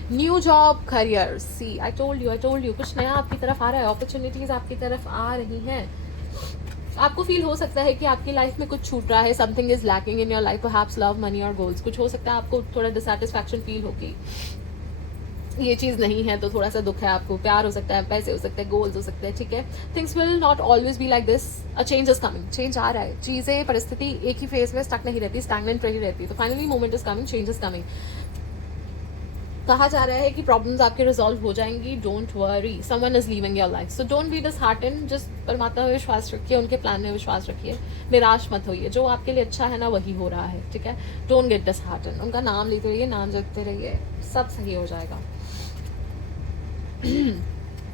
New job career, see I told you कुछ नया आपकी तरफ आ रहा है, अपॉर्चुनिटीज आपकी तरफ आ रही हैं। आपको फील हो सकता है कि आपकी लाइफ में कुछ छूट रहा है, something is lacking in your life, perhaps love, money और गोल्स। कुछ हो सकता है आपको थोड़ा डिसैटिस्फैक्शन फील होगी, ये चीज़ नहीं है तो थोड़ा सा दुख है आपको। प्यार हो सकता है, पैसे हो सकते हैं, गोल्स हो सकते हैं, ठीक है। Things will not always be like this, a change is coming, change आ रहा है। चीज़ें, परिस्थिति एक ही फेज में स्टक नहीं रहती, स्टैग्नेंट नहीं रहती। तो finally moment is coming, change is coming. कहा जा रहा है कि प्रॉब्लम्स आपके रिजॉल्व हो जाएंगी, don't worry, someone is leaving your life, so don't be disheartened, just परमात्मा में विश्वास रखिए, उनके प्लान में विश्वास रखिए, निराश मत होइए। जो आपके लिए अच्छा है ना वही हो रहा है, ठीक है। डोंट गेट डिसहार्टेंड, उनका नाम लेते रहिए, नाम जपते रहिए, सब सही हो जाएगा।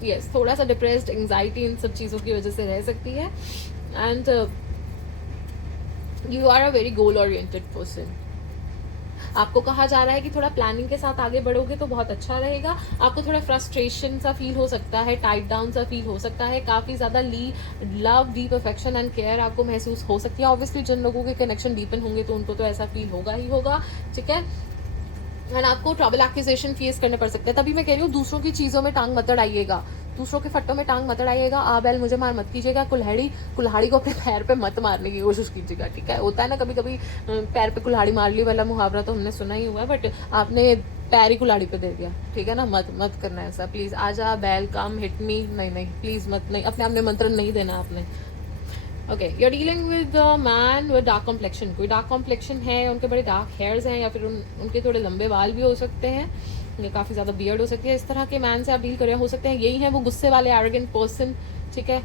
यस, थोड़ा सा डिप्रेस्ड, एंग्जाइटी इन सब चीज़ों की वजह से रह सकती है। And you are a very goal oriented person. आपको कहा जा रहा है कि थोड़ा प्लानिंग के साथ आगे बढ़ोगे तो बहुत अच्छा रहेगा। आपको थोड़ा फ्रस्ट्रेशन सा फील हो सकता है, टाइट डाउन सा फील हो सकता है, काफ़ी ज़्यादा love, deep affection and care आपको महसूस हो सकती है। ऑब्वियसली जिन लोगों के कनेक्शन डीपन होंगे तो उनको तो ऐसा फील होगा ही होगा, ठीक है। एंड आपको ट्रबल एक्यूजेशन फेस करने पड़ सकते हैं। तभी मैं कह रही हूँ दूसरों की चीज़ों में टांग मत अड़ाइएगा, दूसरों के फट्टों में टांग मत अड़ाइएगा। आ बैल मुझे मार मत कीजिएगा, कुल्हाड़ी को अपने पैर पे मत मारने की कोशिश कीजिएगा, ठीक है। होता है ना कभी कभी पैर पे कुल्हाड़ी मार ली वाला मुहावरा, तो हमने सुना ही हुआ है, बट आपने पैर ही कुल्हाड़ी पे दे दिया, ठीक है ना। मत करना ऐसा प्लीज़। आजा बैल कम हिट मी, नहीं प्लीज़ मत, नहीं, अपने आप निमंत्रण नहीं देना आपने। Okay, you are dealing with man with dark complexion. कोई डार्क कॉम्प्लेक्शन है, उनके बड़े डार्क हेयर्स हैं, या फिर उनके थोड़े लंबे बाल भी हो सकते हैं, ये काफ़ी ज़्यादा बियर्ड हो सकती है। इस तरह के मैन से आप डील कर रहे हो सकते हैं, यही है वो गुस्से वाले एरोगेंट पर्सन, ठीक है।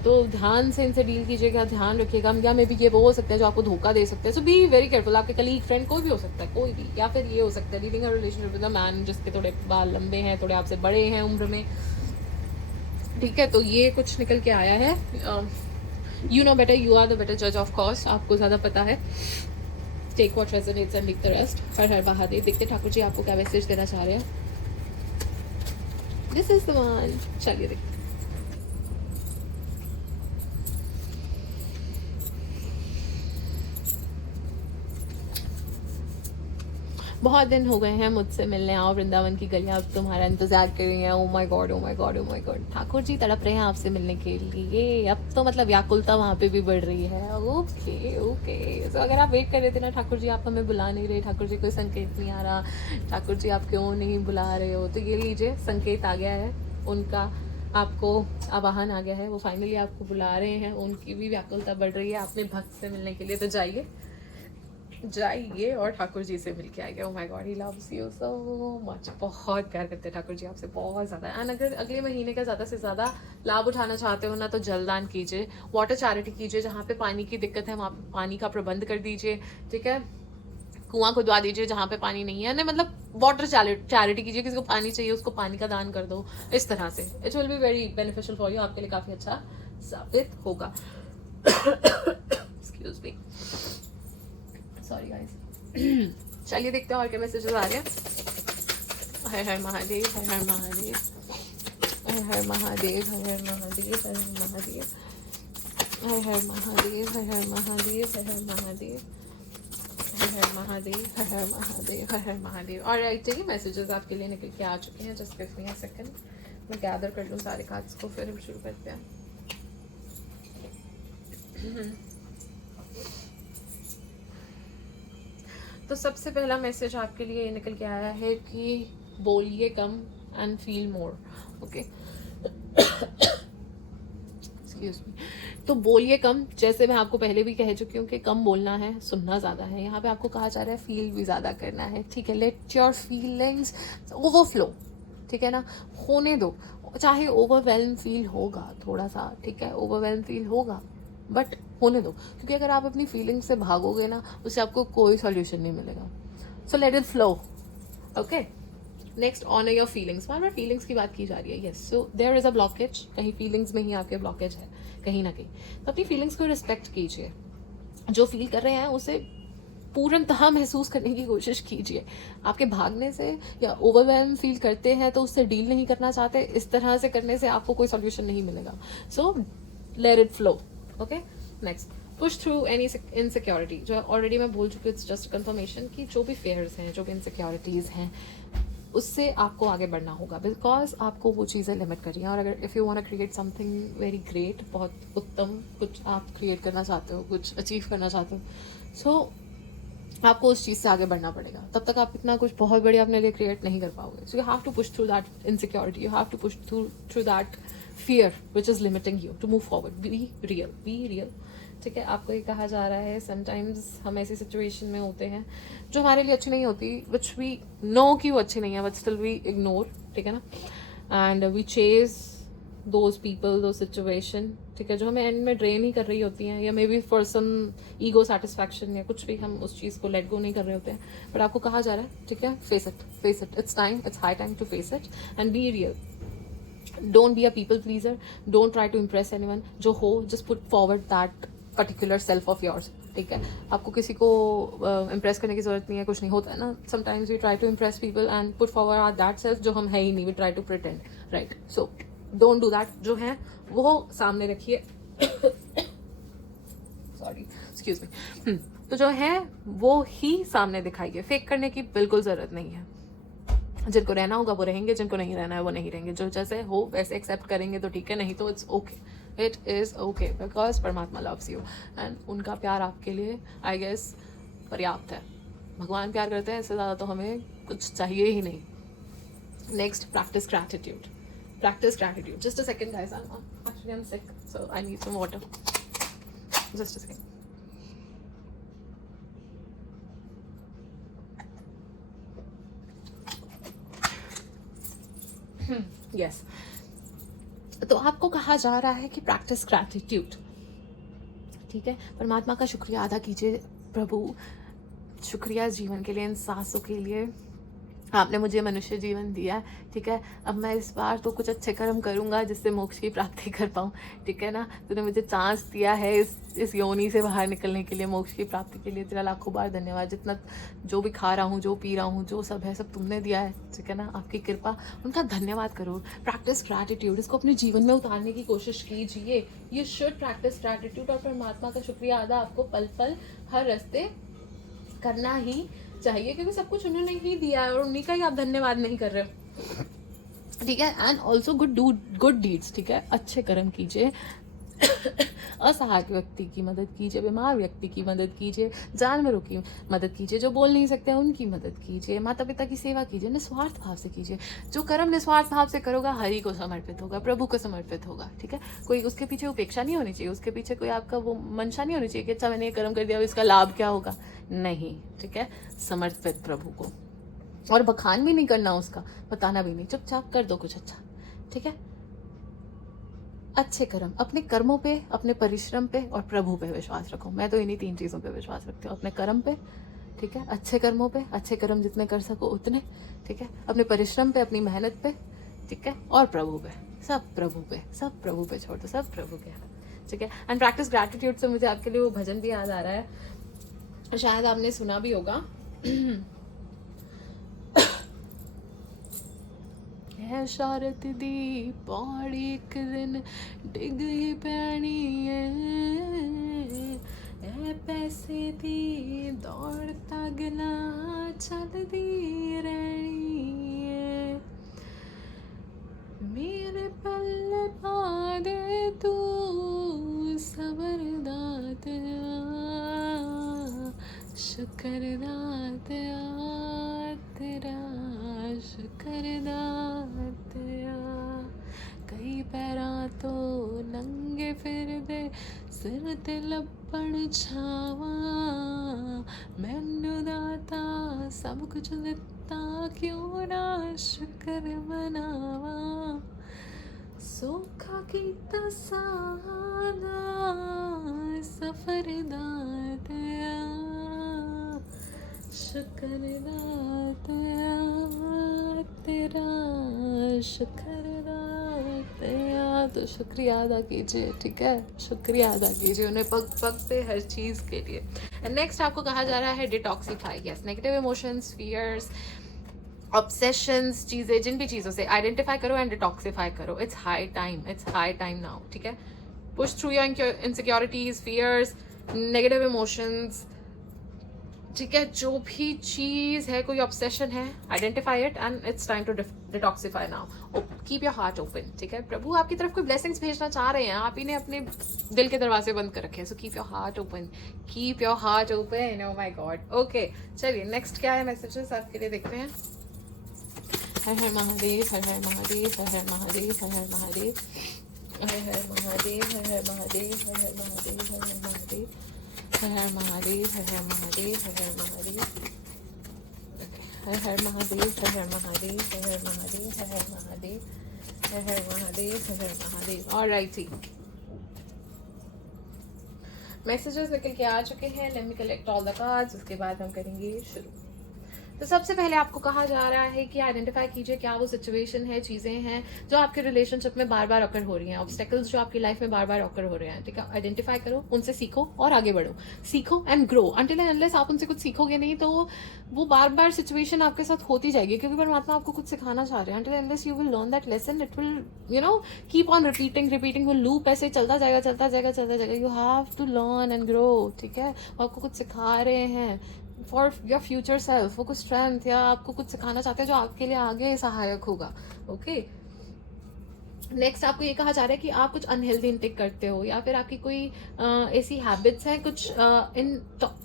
तो ध्यान से इनसे डील कीजिएगा, ध्यान रखिएगा। या मे भी ये वो हो सकता है जो आपको धोखा दे सकते हैं, सो बी वेरी केयरफुल। आपके कलीग, फ्रेंड, कोई भी हो सकता है, कोई भी। या फिर ये हो सकता है dealing a relationship with a man जिसके थोड़े बाल लंबे हैं, थोड़े आपसे बड़े हैं उम्र में, ठीक है। तो ये कुछ निकल के आया है। You know better, you are the better जज ऑफ कोर्स, आपको ज़्यादा पता है। Take what resonates and leave the rest. Har Har Mahadev. देखते ठाकुर जी आपको क्या मैसेज देना चाह रहे हैं। दिस इज द वन, चलिए देखते। बहुत दिन हो गए हैं मुझसे मिलने, आओ वृंदावन की गलियां अब तुम्हारा इंतजार कर रही हैं। Oh my God, oh my God, oh my God, Thakur ji तड़प रहे हैं आपसे मिलने के लिए। अब तो मतलब व्याकुलता वहाँ पे भी बढ़ रही है। ओके, तो अगर आप वेट कर रहे थे ना ठाकुर जी, आप हमें बुला नहीं रहे, ठाकुर जी कोई संकेत नहीं आ रहा, ठाकुर जी आप क्यों नहीं बुला रहे हो, तो ये लीजिए संकेत आ गया है उनका, आपको आवाहन आ गया है, वो फाइनली आपको बुला रहे हैं। उनकी भी व्याकुलता बढ़ रही है अपने भक्त से मिलने के लिए, तो जाइए और ठाकुर जी से मिल के आइए। ओह my God, he loves you so much. बहुत प्यार करते हैं ठाकुर जी आपसे, बहुत ज़्यादा। एंड अगर अगले महीने का ज़्यादा से ज़्यादा लाभ उठाना चाहते हो ना, तो जलदान कीजिए, वाटर चैरिटी कीजिए। जहाँ पे पानी की दिक्कत है वहाँ पे पानी का प्रबंध कर दीजिए, ठीक है। कुआं खुदवा दीजिए जहाँ पे पानी नहीं है, मतलब वाटर चैरिटी कीजिए। किसी को पानी चाहिए उसको पानी का दान कर दो, इस तरह से। It will be very beneficial for you, आपके लिए काफ़ी अच्छा साबित होगा। Excuse me, sorry guys. चलिए देखते हैं और क्या मैसेजेस आ रहे हैं। हर हर महादेव, हर हर महादेव, हर हर महादेव, हर हर महादेव, हर हर महादेव, हर हर महादेव, हर हर महादेव, हर हर महादेव, हर हर महादेव, हर हर महादेव, हर हर महादेव। और राइट, चलिए मैसेजेस आपके लिए निकल के आ चुके हैं। Just give me a second, मैं गैदर कर लूँ सारे कार्ड्स को, फिर हम शुरू करते हैं। तो सबसे पहला मैसेज आपके लिए ये निकल के आया है कि बोलिए come and feel more. Okay, excuse me. तो बोलिए कम, जैसे मैं आपको पहले भी कह चुकी हूँ कि कम बोलना है, सुनना ज़्यादा है। यहाँ पे आपको कहा जा रहा है फील भी ज़्यादा करना है, ठीक है। लेट योर फीलिंग्स ओवरफ्लो, ठीक है ना, होने दो। चाहे ओवरवेलम फील होगा थोड़ा सा, ठीक है, ओवरवेलम फील होगा, बट होने दो। क्योंकि अगर आप अपनी फीलिंग से भागोगे ना, उससे आपको कोई सॉल्यूशन नहीं मिलेगा। So let it flow, okay. Next, honour your feelings. बार बार फीलिंग्स की बात की जा रही है, yes, so there is a blockage, कहीं फीलिंग्स में ही आपके ब्लॉकेज है कहीं ना कहीं, तो अपनी फीलिंग्स को रिस्पेक्ट कीजिए। जो फील कर रहे हैं उसे पूर्णतः महसूस करने की कोशिश कीजिए। आपके भागने से या ओवरवेलम फील करते हैं तो उससे डील नहीं करना चाहते, इस तरह से करने से आपको कोई सॉल्यूशन नहीं मिलेगा। So let it flow, okay. Next, push through any insecurity. जो ऑलरेडी मैं बोल चुकी हूँ, इट्स जस्ट कंफर्मेशन कि जो भी फेयर्स हैं, जो भी इनसिक्योरिटीज़ हैं, उससे आपको आगे बढ़ना होगा, बिकॉज आपको वो चीज़ें लिमिट कर रही हैं। और अगर if you want to create something very great, बहुत उत्तम कुछ आप क्रिएट करना चाहते हो, कुछ अचीव करना चाहते हो, सो आपको उस चीज़ से आगे बढ़ना पड़ेगा। तब तक आप इतना कुछ बहुत बढ़िया अपने लिए क्रिएट नहीं कर पाओगे। So you have to push through that insecurity, you have to push through that fear which is limiting you to move forward. Be real, ठीक है। आपको ये कहा जा रहा है, समटाइम्स हम ऐसी सिचुएशन में होते हैं जो हमारे लिए अच्छी नहीं होती, विच वी नो कि वो अच्छी नहीं है, बट स्टिल वी इग्नोर, ठीक है ना, and we chase those people, those situation, ठीक है, जो हमें एंड में ड्रेन ही कर रही होती हैं, या maybe for some ego satisfaction या कुछ भी, हम उस चीज़ को लेट गो नहीं कर रहे होते हैं। बट आपको कहा जा रहा है, ठीक है, face it, it's time, it's high time to face it and be real. Don't be a people pleaser, don't try to impress anyone. जो हो, just put forward that particular self of yours, ठीक है। आपको किसी को impress करने की जरूरत नहीं है, कुछ नहीं होता है ना, sometimes we try to impress people and put forward that self जो हम है ही नहीं, we try to pretend, right. So don't do that. जो है वो सामने रखिए, सॉरी, एक्सक्यूज मी। तो जो है वो ही सामने दिखाइए, फेक करने की बिल्कुल ज़रूरत नहीं है। जिनको रहना होगा वो रहेंगे, जिनको नहीं रहना है वो नहीं रहेंगे। जो जैसे हो वैसे एक्सेप्ट करेंगे तो ठीक है, नहीं तो it's okay, it is okay, because परमात्मा लव्स यू एंड उनका प्यार आपके लिए आई गेस पर्याप्त है। भगवान प्यार करते हैं, इससे ज़्यादा तो हमें कुछ चाहिए ही नहीं। Next, practice gratitude. Just a second, guys. I'm sick, so I need some water. Just a second. Yes. तो आपको कहा जा रहा है कि प्रैक्टिस ग्रैटिट्यूड, ठीक है। परमात्मा का शुक्रिया अदा कीजिए। प्रभु, शुक्रिया जीवन के लिए, इन सांसों के लिए, आपने मुझे मनुष्य जीवन दिया, ठीक है। अब मैं इस बार तो कुछ अच्छे कर्म करूंगा जिससे मोक्ष की प्राप्ति कर पाऊँ, ठीक है ना। तूने मुझे चांस दिया है इस योनि से बाहर निकलने के लिए, मोक्ष की प्राप्ति के लिए। तेरा लाखों बार धन्यवाद। जितना जो भी खा रहा हूँ, जो पी रहा हूँ, जो सब है, सब तुमने दिया है, ठीक है ना। आपकी कृपा, उनका धन्यवाद करो। प्रैक्टिस ग्रैटिट्यूड, इसको अपने जीवन में उतारने की कोशिश कीजिए। You should practice gratitude. और परमात्मा का शुक्रिया अदा आपको पल पल हर रास्ते करना ही चाहिए, क्योंकि सब कुछ उन्होंने ही दिया है और उन्हीं का ही आप धन्यवाद नहीं कर रहे हो, ठीक है। एंड ऑल्सो गुड डीड्स, ठीक है, अच्छे कर्म कीजिए। असहाय व्यक्ति की मदद कीजिए, बीमार व्यक्ति की मदद कीजिए, जानवरों की मदद कीजिए, जो बोल नहीं सकते हैं उनकी मदद कीजिए, माता पिता की सेवा कीजिए, निस्वार्थ भाव से कीजिए। जो कर्म निस्वार्थ भाव से करोगा, हरि को समर्पित होगा, प्रभु को समर्पित होगा, ठीक है। कोई उसके पीछे उपेक्षा नहीं होनी चाहिए, उसके पीछे कोई आपका वो मंशा नहीं होनी चाहिए कि अच्छा मैंने ये कर्म कर दिया, इसका लाभ क्या होगा, नहीं, ठीक है। समर्पित प्रभु को, और बखान भी नहीं करना उसका, बताना भी नहीं, चुपचाप कर दो कुछ अच्छा, ठीक है। अच्छे कर्म, अपने कर्मों पे, अपने परिश्रम पे और प्रभु पे विश्वास रखो। मैं तो इन्हीं 3 चीज़ों पे विश्वास रखती हूँ, अपने कर्म पे, ठीक है, अच्छे कर्मों पे, अच्छे कर्म जितने कर सको उतने, ठीक है, अपने परिश्रम पे, अपनी मेहनत पे, ठीक है, और प्रभु पे, सब प्रभु पे छोड़ दो, सब प्रभु के, ठीक है। एंड प्रैक्टिस ग्रैटिट्यूड से मुझे आपके लिए वो भजन भी याद आ रहा है, शायद आपने सुना भी होगा। है शौरत दी पौड़ी एक दिन डिग ही पैनी है पैसे दी दौड़ता गला चल दी रहनी है मेरे पल्ले पा दे तू सबर दातया शुक्र दातया तेरा शुक्र दातया कई पैरा तो नंगे फिर दे सिर ते लपण छावा मैनू दाता सब कुछ दिता क्यों ना शुक्र मनावा सोखा कीता सादा सफर दातया शुक्र दातया शुक्रिया, तो शुक्रिया अदा कीजिए, ठीक है, शुक्रिया अदा कीजिए उन्हें पग पग पे हर चीज़ के लिए। एंड नेक्स्ट आपको कहा जा रहा है detoxify. Yes, negative emotions, fears, obsessions, चीज़ें, जिन भी चीज़ों से आइडेंटिफाई करो एंड डिटॉक्सीफाई करो। इट्स हाई टाइम नाउ, ठीक है। Push through your insecurities, fears, negative emotions, ठीक है, जो भी चीज़ है, कोई ऑब्सेशन है, identify it and it's time to detoxify now. Keep your heart open, ठीक है। प्रभु आपकी तरफ कोई ब्लेसिंग्स भेजना चाह रहे हैं, आप ही ने अपने दिल के दरवाजे बंद कर रखे हैं। So keep your heart open, keep your heart open. Oh my God. Okay, चलिए नेक्स्ट क्या है मैसेजेस आपके लिए, देखते हैं। हर हर महादेव, हर हर महादेव, हर हर महादेव, हर हर महादेव, हर हर महादेव, हर हर महादेव, हर हर महादेव, हर हर महादेव, हर हर महादेव, हर हर महादेव, हर हर महादेव, हर हर महादेव, हर हर महादेव, हर हर महादेव, हर हर महादेव, हर हर महादेव, हर हर महादेव। ऑलराइटी, मैसेजेस निकल के आ चुके हैं। Let me collect all the cards, उसके बाद हम करेंगे शुरू। तो सबसे पहले आपको कहा जा रहा है कि आइडेंटिफाई कीजिए क्या वो सिचुएशन है, चीज़ें हैं जो आपके रिलेशनशिप में बार बार अकर हो रही हैं, ऑब्स्टेकल्स जो आपकी लाइफ में बार बार अकर हो रहे हैं, ठीक है। आइडेंटिफाई करो, उनसे सीखो और आगे बढ़ो, सीखो and grow. Until and unless आप उनसे कुछ सीखोगे नहीं तो वो बार बार सिचुएशन आपके साथ होती जाएगी, क्योंकि परमात्मा आपको कुछ सिखाना चाह रहे हैं। Until unless you will learn that lesson, it will keep on repeating, वो लूप ऐसे चलता जाएगा। You have to learn and grow, ठीक है। वो आपको कुछ सिखा रहे हैं फॉर योर फ्यूचर सेल्फ, वो कुछ स्ट्रेंथ या आपको कुछ सिखाना चाहते हैं जो आपके लिए आगे सहायक होगा। ओके, नेक्स्ट आपको ये कहा जा रहा है कि आप कुछ अनहेल्दी इंटेक करते हो या फिर आपकी कोई ऐसी हैबिट्स हैं, कुछ इन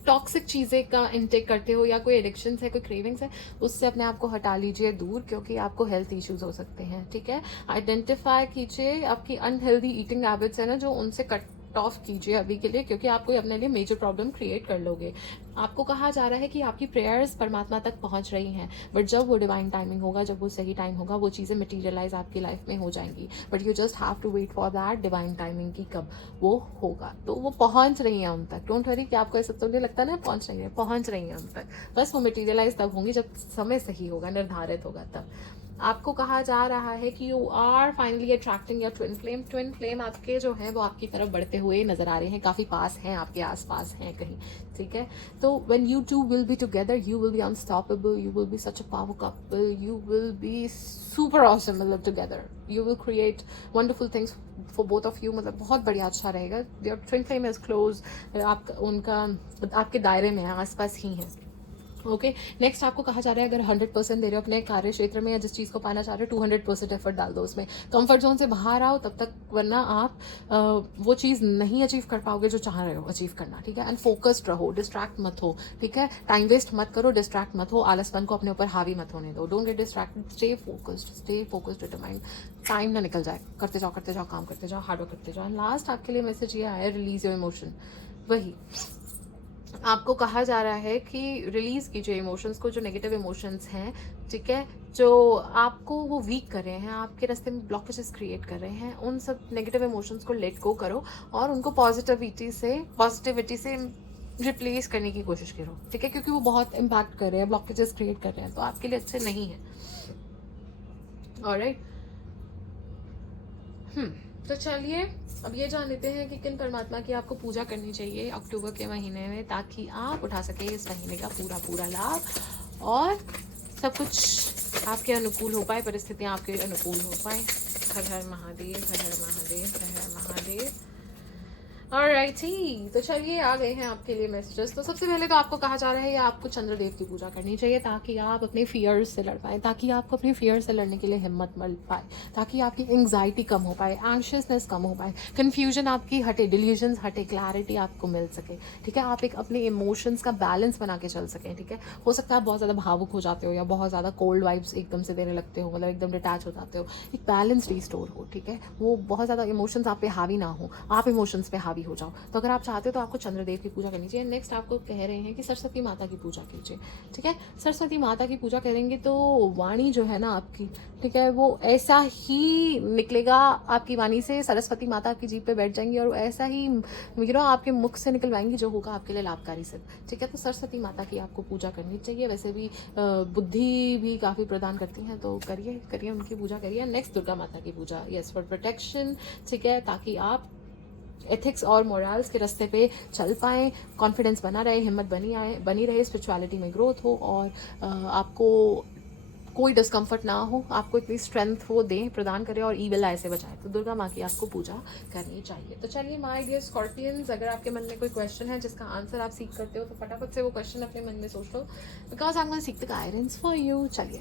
टॉक्सिक चीज़ें का इंटेक करते हो या कोई एडिक्शंस है, कोई क्रेविंग्स है, उससे अपने आप को हटा लीजिए दूर, क्योंकि आपको हेल्थ इश्यूज हो सकते हैं, ठीक है। आइडेंटिफाई कीजिए आपकी अनहेल्दी ईटिंग हैबिट्स है ना, जो उनसे कट ऑफ कीजिए अभी के लिए, क्योंकि आप कोई अपने लिए मेजर प्रॉब्लम क्रिएट कर लोगे। आपको कहा जा रहा है कि आपकी प्रेयर्स परमात्मा तक पहुंच रही हैं, बट जब वो डिवाइन टाइमिंग होगा, जब वो सही टाइम होगा, वो चीज़ें मटीरियलाइज आपकी लाइफ में हो जाएंगी। But you just have to wait for that divine timing की कब वो होगा, तो वो पहुंच रही हैं उन तक। डोंट वरी कि आपको ऐसा तो नहीं लगता ना पहुंच रही है उन तक, बस वो मटीरियलाइज तब होंगी जब समय सही होगा, निर्धारित होगा तब। आपको कहा जा रहा है कि you are finally attracting your twin flame आपके जो है वो आपकी तरफ बढ़ते हुए नजर आ रहे हैं, काफ़ी पास हैं, आपके आसपास हैं कहीं, ठीक है। तो when you two will be together, you will be unstoppable, you will be such a power couple, you will be super awesome, मतलब together you will create wonderful things for both of you, मतलब बहुत बढ़िया अच्छा रहेगा। Your twin flame is close, आप उनका आपके दायरे में है, आसपास ही है। ओके, नेक्स्ट आपको कहा जा रहा है अगर 100% दे रहे हो अपने कार्य क्षेत्र में या जिस चीज़ को पाना चाह रहे हो, 200% एफर्ट डाल दो उसमें। कंफर्ट जोन से बाहर आओ तब तक, वरना आप वो चीज़ नहीं अचीव कर पाओगे जो चाह रहे हो अचीव करना, ठीक है। एंड फोकस्ड रहो, डिस्ट्रैक्ट मत हो, ठीक है। टाइम वेस्ट मत करो, डिस्ट्रैक्ट मत हो, आलसपन को अपने ऊपर हावी मत होने दो। Don't get distracted, stay focused determined. Time ना निकल जाए, करते जाओ काम करते जाओ, हार्ड वर्क करते जाओ। एंड लास्ट आपके लिए मैसेज ये आया, रिलीज योर इमोशन। वही आपको कहा जा रहा है कि रिलीज़ कीजिए इमोशंस को, जो नेगेटिव इमोशंस हैं, ठीक है, जो आपको वो वीक कर रहे हैं, आपके रास्ते में ब्लॉकेजेस क्रिएट कर रहे हैं, उन सब नेगेटिव इमोशंस को लेट गो करो और उनको पॉजिटिविटी से रिप्लेस करने की कोशिश करो, ठीक है, क्योंकि वो बहुत इम्पैक्ट कर रहे हैं, ब्लॉकेजेस क्रिएट कर रहे हैं, तो आपके लिए अच्छे नहीं है। ऑलराइट, तो चलिए अब ये जान लेते हैं कि किन परमात्मा की आपको पूजा करनी चाहिए अक्टूबर के महीने में, ताकि आप उठा सके इस महीने का पूरा लाभ और सब कुछ आपके अनुकूल हो पाए, परिस्थितियाँ आपके अनुकूल हो पाए। हर हर महादेव, हर हर महादेव, हर हर महादेव। ऑलराइटी, तो चलिए आ गए हैं आपके लिए मैसेजेस। तो सबसे पहले तो आपको कहा जा रहा है आपको चंद्रदेव की पूजा करनी चाहिए, ताकि आप अपने फियर्स से लड़ पाए, ताकि आपको अपने फियर से लड़ने के लिए हिम्मत मिल पाए, ताकि आपकी एंग्जाइटी कम हो पाए, एंशियसनेस कम हो पाए, कन्फ्यूजन आपकी हटे, डिल्यूजन्स हटे, क्लैरिटी आपको मिल सके, ठीक है। आप एक अपने इमोशंस का बैलेंस बना के चल सकें, ठीक है। हो सकता है आप बहुत ज़्यादा भावुक हो जाते हो या बहुत ज़्यादा कोल्ड वाइब्स एकदम से देने लगते हो, मतलब एकदम डिटैच हो जाते हो, एक बैलेंस रिस्टोर हो, ठीक है। वो बहुत ज़्यादा इमोशंस आप पे हावी ना हो, आप इमोशंस पे हावी भागी हो जाओ। तो अगर आप चाहते हो तो आपको चंद्रदेव की पूजा करनी चाहिए। नेक्स्ट आपको कह रहे हैं कि सरस्वती माता की पूजा कीजिए, ठीक है। सरस्वती माता की पूजा करेंगे तो वाणी जो है ना आपकी, ठीक है, वो ऐसा ही निकलेगा आपकी वाणी से, सरस्वती माता आपकी जीभ पे बैठ जाएंगी और ऐसा ही आपके मुख से निकलवाएंगी जो होगा आपके लिए लाभकारी सिद्ध, ठीक है। तो सरस्वती माता की आपको पूजा करनी चाहिए। वैसे भी बुद्धि भी काफ़ी प्रदान करती हैं, तो करिए करिए उनकी पूजा करिए। नेक्स्ट दुर्गा माता की पूजा, यस, फॉर प्रोटेक्शन, ठीक है, ताकि आप एथिक्स और मोरल्स के रास्ते पे चल पाएँ, कॉन्फिडेंस बना रहे, हिम्मत बनी रहे, स्पिरिचुअलिटी में ग्रोथ हो और आपको कोई डिस्कम्फर्ट ना हो, आपको इतनी स्ट्रेंथ वो दें, प्रदान करें और ईविल आय से बचाए। तो दुर्गा माँ की आपको पूजा करनी चाहिए। तो चलिए माय डियर स्कॉर्पियंस, अगर आपके मन में कोई क्वेश्चन है जिसका आंसर आप सीख करते हो तो फटाफट से वो क्वेश्चन अपने मन में सोच लो, because I am going to seek the guidance for you. चलिए,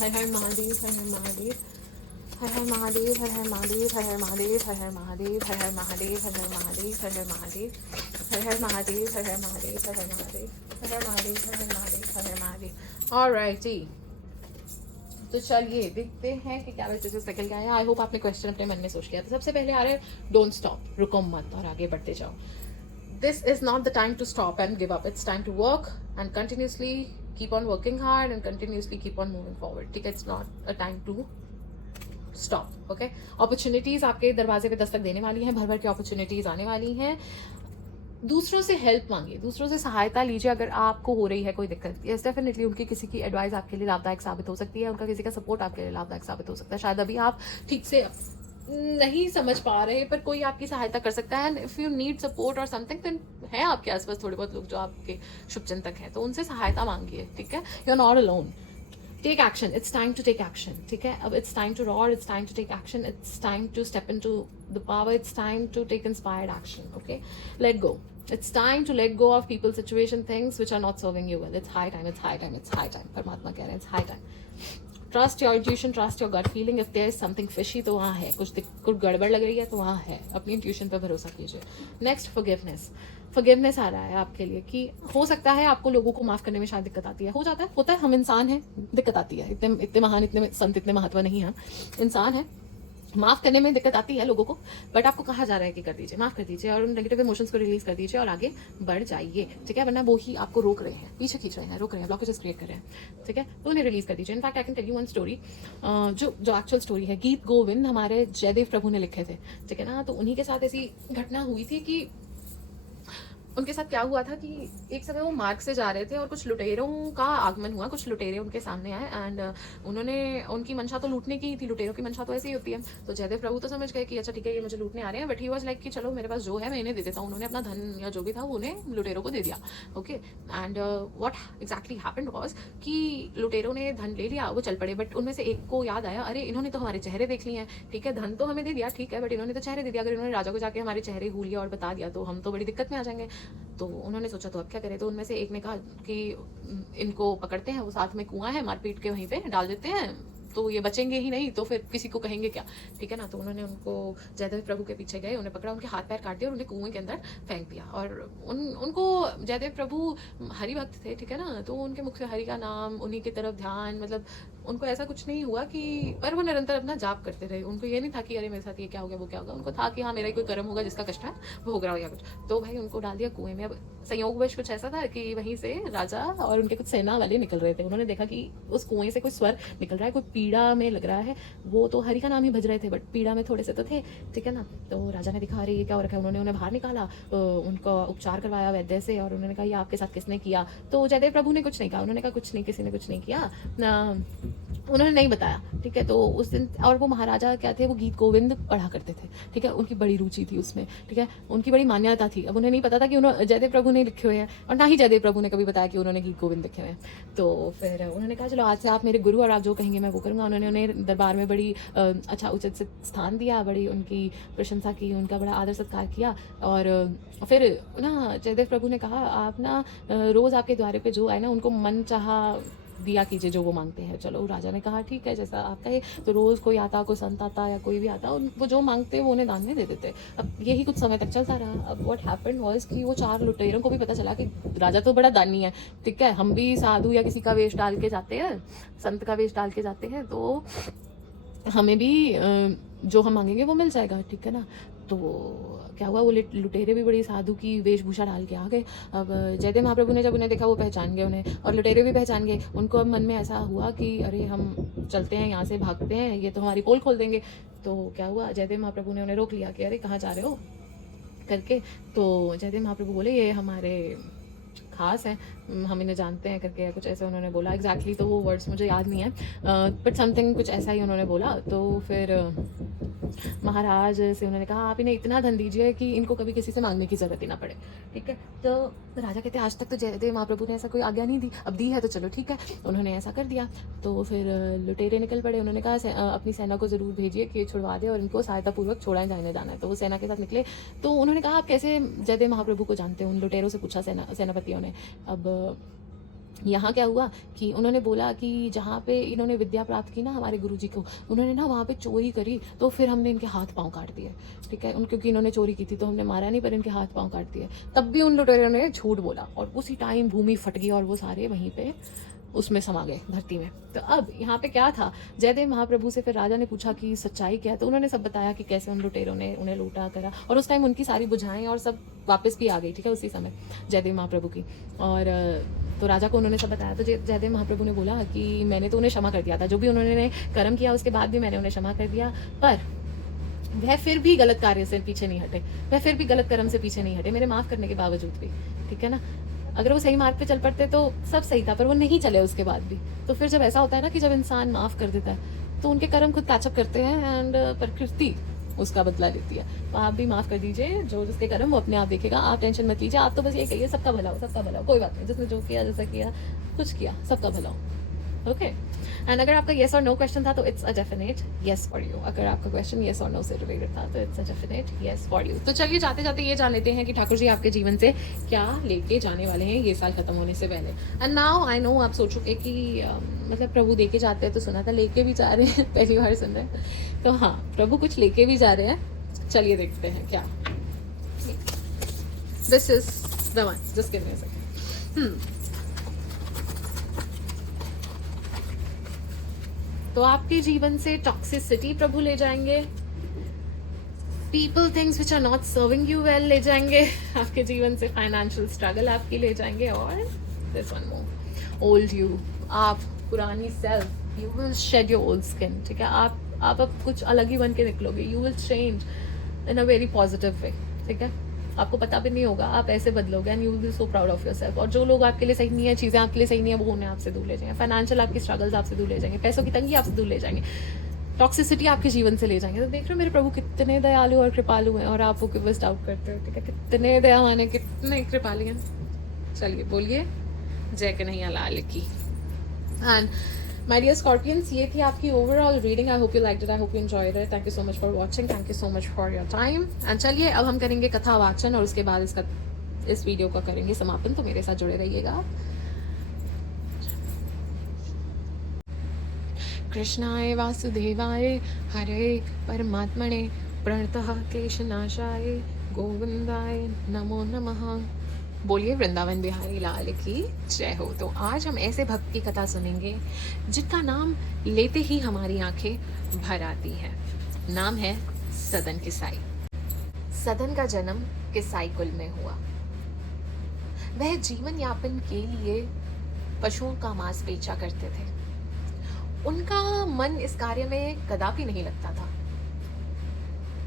हर हर महादेव, हर हर महादेव, हर हर महादेव, हर हर महादेव, हर हर महादेव, हर हर महादेव, हर हर महादेव, हर हर महादेव, हर हर महादेव, हर हर महादेव, हर हर महादेव, हर हर महादेव, हर हर महादेव, हर हर महादेव, हर हर महादेव। ऑलराइटी, तो चलिए देखते हैं कि क्या मैसेजेस निकल गया है। आई होप आपने क्वेश्चन अपने मन में सोच लिया। तो सबसे पहले आ रहे हैं डोंट स्टॉप, रुको मत और आगे बढ़ते जाओ। This is not the time to stop and give up, it's time to work and continuously keep on working hard and continuously keep on moving forward, ठीक है। It's not a time to stop, okay. Opportunities आपके दरवाजे पे दस्तक देने वाली हैं, भर भर की अपॉर्चुनिटीज आने वाली हैं। दूसरों से हेल्प मांगिए, दूसरों से सहायता लीजिए अगर आपको हो रही है कोई दिक्कत। यस, डेफिनेटली उनकी किसी की एडवाइस आपके लिए लाभदायक साबित हो सकती है, उनका किसी का सपोर्ट आपके लिए लाभदायक साबित हो सकता है। शायद अभी आप ठीक से नहीं समझ पा रहे पर कोई आपकी सहायता कर सकता है। And if you need support और समथिंग, देन है आपके आसपास थोड़े बहुत लोग जो आपके शुभचिंतक हैं, तो उनसे सहायता मांगिए, ठीक है। You are not alone. Take action, it's time to take action, ठीक है। अब it's time to roar, it's time to take action, it's time to step into the power, it's time to take inspired action, okay. Let go, it's time to let go of people, situation, things which are not serving you well. It's high time, it's high time, it's high time. परमात्मा कह रहे हैं it's high time. Trust your intuition, trust your gut feeling. If there is something fishy तो वहाँ है, कुछ गड़बड़ लग रही है तो वहाँ है, अपनी इंट्यूशन पे भरोसा कीजिए। नेक्स्ट, फॉरगिवनेस आ रहा है आपके लिए कि हो सकता है आपको लोगों को माफ़ करने में शायद दिक्कत आती है, हो जाता है, होता है, हम इंसान हैं, दिक्कत आती है। इतने महान, इतने संत, इतने महत्व नहीं हैं, इंसान है, माफ़ करने में दिक्कत आती है लोगों को, बट आपको कहा जा रहा है कि कर दीजिए, माफ़ कर दीजिए और उन नेगेटिव इमोशंस को रिलीज कर दीजिए और आगे बढ़ जाइए, ठीक है। वरना वो ही आपको रोक रहे हैं, पीछे खींच रहे हैं, रोक रहे हैं, ब्लॉकेजेस क्रिएट कर रहे हैं, ठीक है। तो उन्हें रिलीज कर दीजिए। In fact I can tell you one story, जो एक्चुअल स्टोरी है, गीत गोविंद हमारे जयदेव प्रभु ने लिखे थे, ठीक है ना। तो उन्हीं के साथ ऐसी घटना हुई थी कि उनके साथ क्या हुआ था कि एक समय वो मार्ग से जा रहे थे और कुछ लुटेरों का आगमन हुआ, कुछ लुटेरे उनके सामने आए एंड उन्होंने, उनकी मंशा तो लूटने की ही थी, लुटेरों की मंशा तो ऐसी ही होती है। तो जयदेव प्रभु तो समझ गए कि अच्छा ठीक है ये मुझे लूटने आ रहे हैं, बट ही वाज लाइक कि चलो मेरे पास जो है मैं इन्हें दे देता हूँ। उन्होंने अपना धन या जो भी था वो उन्हें लुटेरों को दे दिया, okay. And what exactly happened was कि लुटेरों ने धन ले लिया, वो चल पड़े, बट उनमें से एक को याद आया, अरे इन्होंने तो हमारे चेहरे देख लिए हैं, ठीक है, धन तो हमें दे दिया, ठीक है, बट इन्होंने तो चेहरे दे दिया, अगर इन्होंने राजा को जाके हमारे चेहरे हू लिया और बता दिया तो हम तो बड़ी दिक्कत में आ जाएंगे। तो उन्होंने सोचा तो अब क्या करें। तो उनमें से एक ने कहा कि इनको पकड़ते हैं, वो साथ में कुआं है, मारपीट के वहीं पे डाल देते हैं, तो ये बचेंगे ही नहीं, तो फिर किसी को कहेंगे क्या, ठीक है ना। तो उन्होंने उनको, जयदेव प्रभु के पीछे गए, उन्हें पकड़ा, उनके हाथ पैर काट दिए और उन्हें कुएं के अंदर फेंक दिया। और उनको जयदेव प्रभु हरि भक्त थे, ठीक है ना, तो उनके मुख से हरि का नाम, उन्हीं की तरफ ध्यान, मतलब उनको ऐसा कुछ नहीं हुआ कि, पर वो निरंतर अपना जाप करते रहे। उनको ये नहीं था कि अरे मेरे साथ ये क्या हो गया, वो क्या होगा, उनको था कि हाँ मेरा ही कोई कर्म होगा जिसका कष्ट है वो हो रहा हो या कुछ। तो भाई उनको डाल दिया कुएं में। अब संयोगवश कुछ ऐसा था कि वहीं से राजा और उनके कुछ सेना वाले निकल रहे थे, उन्होंने देखा कि उस कुएं से कोई स्वर निकल रहा है, कोई पीड़ा में लग रहा है, वो तो हरि का नाम ही भज रहे थे बट पीड़ा में थोड़े से तो थे, ठीक है ना। तो राजा ने देखा अरे ये क्या हो रखा है, उन्होंने उन्हें बाहर निकाला, उनका उपचार करवाया वैद्य से और उन्होंने कहा ये आपके साथ किसने किया। तो जयदेव प्रभु ने कुछ नहीं कहा, उन्होंने कहा कुछ नहीं, किसी ने कुछ नहीं किया, उन्होंने नहीं बताया, ठीक है। तो उस दिन, और वो महाराजा क्या थे, वो गीत गोविंद पढ़ा करते थे, ठीक है, उनकी बड़ी रुचि थी उसमें, ठीक है, उनकी बड़ी मान्यता थी। अब उन्हें नहीं पता था कि उन्होंने जयदेव प्रभु ने लिखे हुए हैं और ना ही जयदेव प्रभु ने कभी बताया कि उन्होंने गीत गोविंद लिखे हुए हैं। तो फिर उन्होंने कहा चलो आज से आप मेरे गुरु और आप जो कहेंगे मैं वो करूँगा। उन्होंने उन्हें दरबार में बड़ी अच्छा उचित से स्थान दिया, बड़ी उनकी प्रशंसा की, उनका बड़ा आदर सत्कार किया। और फिर ना जयदेव प्रभु ने कहा आप ना रोज़ आपके द्वारे पे जो आए ना उनको मन चाहा दिया कीजिए जो वो मांगते हैं। चलो राजा ने कहा ठीक है जैसा आप कहे। तो रोज़ कोई आता, कोई संत आता या कोई भी आता, वो जो मांगते वो उन्हें दान में दे देते। अब यही कुछ समय तक चलता रहा। अब व्हाट हैपेंड वाज कि वो 4 लुटेरों को भी पता चला कि राजा तो बड़ा दानी है, ठीक है, हम भी साधु या किसी का वेश डाल के जाते हैं, संत का वेश डाल के जाते हैं, तो हमें भी जो हम मांगेंगे वो मिल जाएगा, ठीक है ना। तो क्या हुआ, वो लुटेरे भी बड़ी साधु की वेशभूषा डाल के आ गए। अब जयदेव महाप्रभु ने जब उन्हें देखा, वो पहचान गए उन्हें, और लुटेरे भी पहचान गए। उनको अब मन में ऐसा हुआ कि अरे हम चलते हैं यहाँ से, भागते हैं, ये तो हमारी पोल खोल देंगे। तो क्या हुआ, जयदेव महाप्रभु ने उन्हें रोक लिया कि अरे कहाँ जा रहे हो करके। तो जयदेव महाप्रभु बोले ये हमारे खास हैं, हम इन्हें जानते हैं करके, या कुछ ऐसे उन्होंने बोला। एग्जैक्टली तो वो वर्ड्स मुझे याद नहीं है, बट समथिंग कुछ ऐसा ही उन्होंने बोला। तो फिर महाराज से उन्होंने कहा आप इन्हें इतना धन दीजिए कि इनको कभी किसी से मांगने की ज़रूरत ही ना पड़े। ठीक है, तो राजा कहते हैं आज तक तो जयदेव महाप्रभु ने ऐसा कोई आज्ञा नहीं दी, अब दी है तो चलो ठीक है। उन्होंने ऐसा कर दिया। तो फिर लुटेरे निकल पड़े। उन्होंने कहा अपनी सेना को ज़रूर भेजिए कि छुड़वा दे और इनको सहायतापूर्वक छोड़ा जाने जाना है। तो वो सेना के साथ निकले। तो उन्होंने कहा आप कैसे जयदेव महाप्रभु को जानते हैं, उन लुटेरों से पूछा सेनापतियों ने। अब यहाँ क्या हुआ कि उन्होंने बोला कि जहाँ पे इन्होंने विद्या प्राप्त की ना हमारे गुरुजी को, उन्होंने ना वहाँ पे चोरी करी, तो फिर हमने इनके हाथ पांव काट दिए। ठीक है, क्योंकि इन्होंने चोरी की थी तो हमने मारा नहीं, पर इनके हाथ पांव काट दिए। तब भी उन लुटेरों ने झूठ बोला और उसी टाइम भूमि फट गई और वो सारे वहीं पे उसमें समा गए, धरती में। तो अब यहाँ पे क्या था, जयदेव महाप्रभु से फिर राजा ने पूछा कि सच्चाई क्या है। तो उन्होंने सब बताया कि कैसे उन लुटेरों ने उन्हें लूटा करा, और उस टाइम उनकी सारी बुझाएं और सब वापस भी आ गई। ठीक है, उसी समय जयदेव महाप्रभु की। और तो राजा को उन्होंने सब बताया। तो जयदेव महाप्रभु ने बोला कि मैंने तो उन्हें क्षमा कर दिया था, जो भी उन्होंने कर्म किया उसके बाद भी मैंने उन्हें क्षमा कर दिया, पर वह फिर भी गलत कार्य से पीछे नहीं हटे, वह फिर भी गलत कर्म से पीछे नहीं हटे, मेरे माफ़ करने के बावजूद भी। ठीक है ना, अगर वो सही मार्ग पे चल पड़ते तो सब सही था, पर वो नहीं चले उसके बाद भी। तो फिर जब ऐसा होता है ना कि जब इंसान माफ़ कर देता है तो उनके कर्म खुद कैचअप करते हैं एंड प्रकृति उसका बदला लेती है। तो आप भी माफ़ कर दीजिए, जो जिसके कर्म वो अपने आप देखेगा, आप टेंशन मत लीजिए। आप तो बस ये कहिए सबका भला हो, सबका भला हो, कोई बात नहीं, जिसने जो किया, जैसा किया, कुछ किया, सबका भला हो। ओके, एंड अगर आपका येस और नो क्वेश्चन था तो it's a definite yes for you. अगर आपका क्वेश्चन येस और नो से रिलेटेड था तो it's a definite yes for you. तो चलिए जाते जाते ये जान लेते हैं कि ठाकुर जी आपके जीवन से क्या लेके जाने वाले हैं ये साल खत्म होने से पहले। एंड नाउ आई नो आप सोचोगे कि मतलब प्रभु दे के जाते हैं, तो सुना था लेके भी जा रहे हैं, पहली बार सुन रहे हैं। तो हाँ, प्रभु कुछ लेके भी जा रहे हैं, चलिए देखते हैं क्या। This is the one, just give me a second. तो आपके जीवन से टॉक्सिसिटी प्रभु ले जाएंगे, people things which are not serving you well ले जाएंगे, आपके जीवन से फाइनेंशियल स्ट्रगल आपकी ले जाएंगे, और this one more, old you, आप पुरानी self, you will shed your old skin. ठीक है, आप अब कुछ अलग ही बन के निकलोगे, you will change in a very positive way. ठीक है, आपको पता भी नहीं होगा, आप ऐसे बदलोगे and you will be so proud of yourself. और जो लोग आपके लिए सही नहीं है, चीज़ें आपके लिए सही नहीं है, वो उन्हें आपसे दूर ले जाएंगे। फाइनेंशियल आपकी स्ट्रगल्स आपसे दूर ले जाएंगे, पैसों की तंगी आपसे दूर ले जाएंगे, टॉक्सिसिटी आपके जीवन से ले जाएंगे। तो देख रहे हो मेरे प्रभु कितने दयालु और कृपालु हैं, और आप वो बस डाउट करते हो। ठीक है, कितने दयावान है, कितने कृपालु हैं। चलिए बोलिए जय कन्हैया लाल की। एंड माय डियर स्कॉर्पियंस, ये थी आपकी overall reading. I hope you liked it, I hope you enjoyed it. Thank you so much for watching, thank you so much for your time. And चलिए अब हम करेंगे कथा वाचन, और उसके बाद इस वीडियो का करेंगे समापन। तो मेरे साथ जुड़े रहिएगा आप। कृष्णाय वासुदेवाय हरे परमात्मने प्रणतः क्लेशनाशाय गोविंदाय नमो नमः। बोलिए वृंदावन बिहारी लाल की जय हो। तो आज हम ऐसे भक्त की कथा सुनेंगे जिनका नाम लेते ही हमारी आंखें भर आती हैं। नाम है सदन किसाई। सदन का जन्म किसाई कुल में हुआ। वह जीवन यापन के लिए पशुओं का मांस बेचा करते थे। उनका मन इस कार्य में कदापि नहीं लगता था,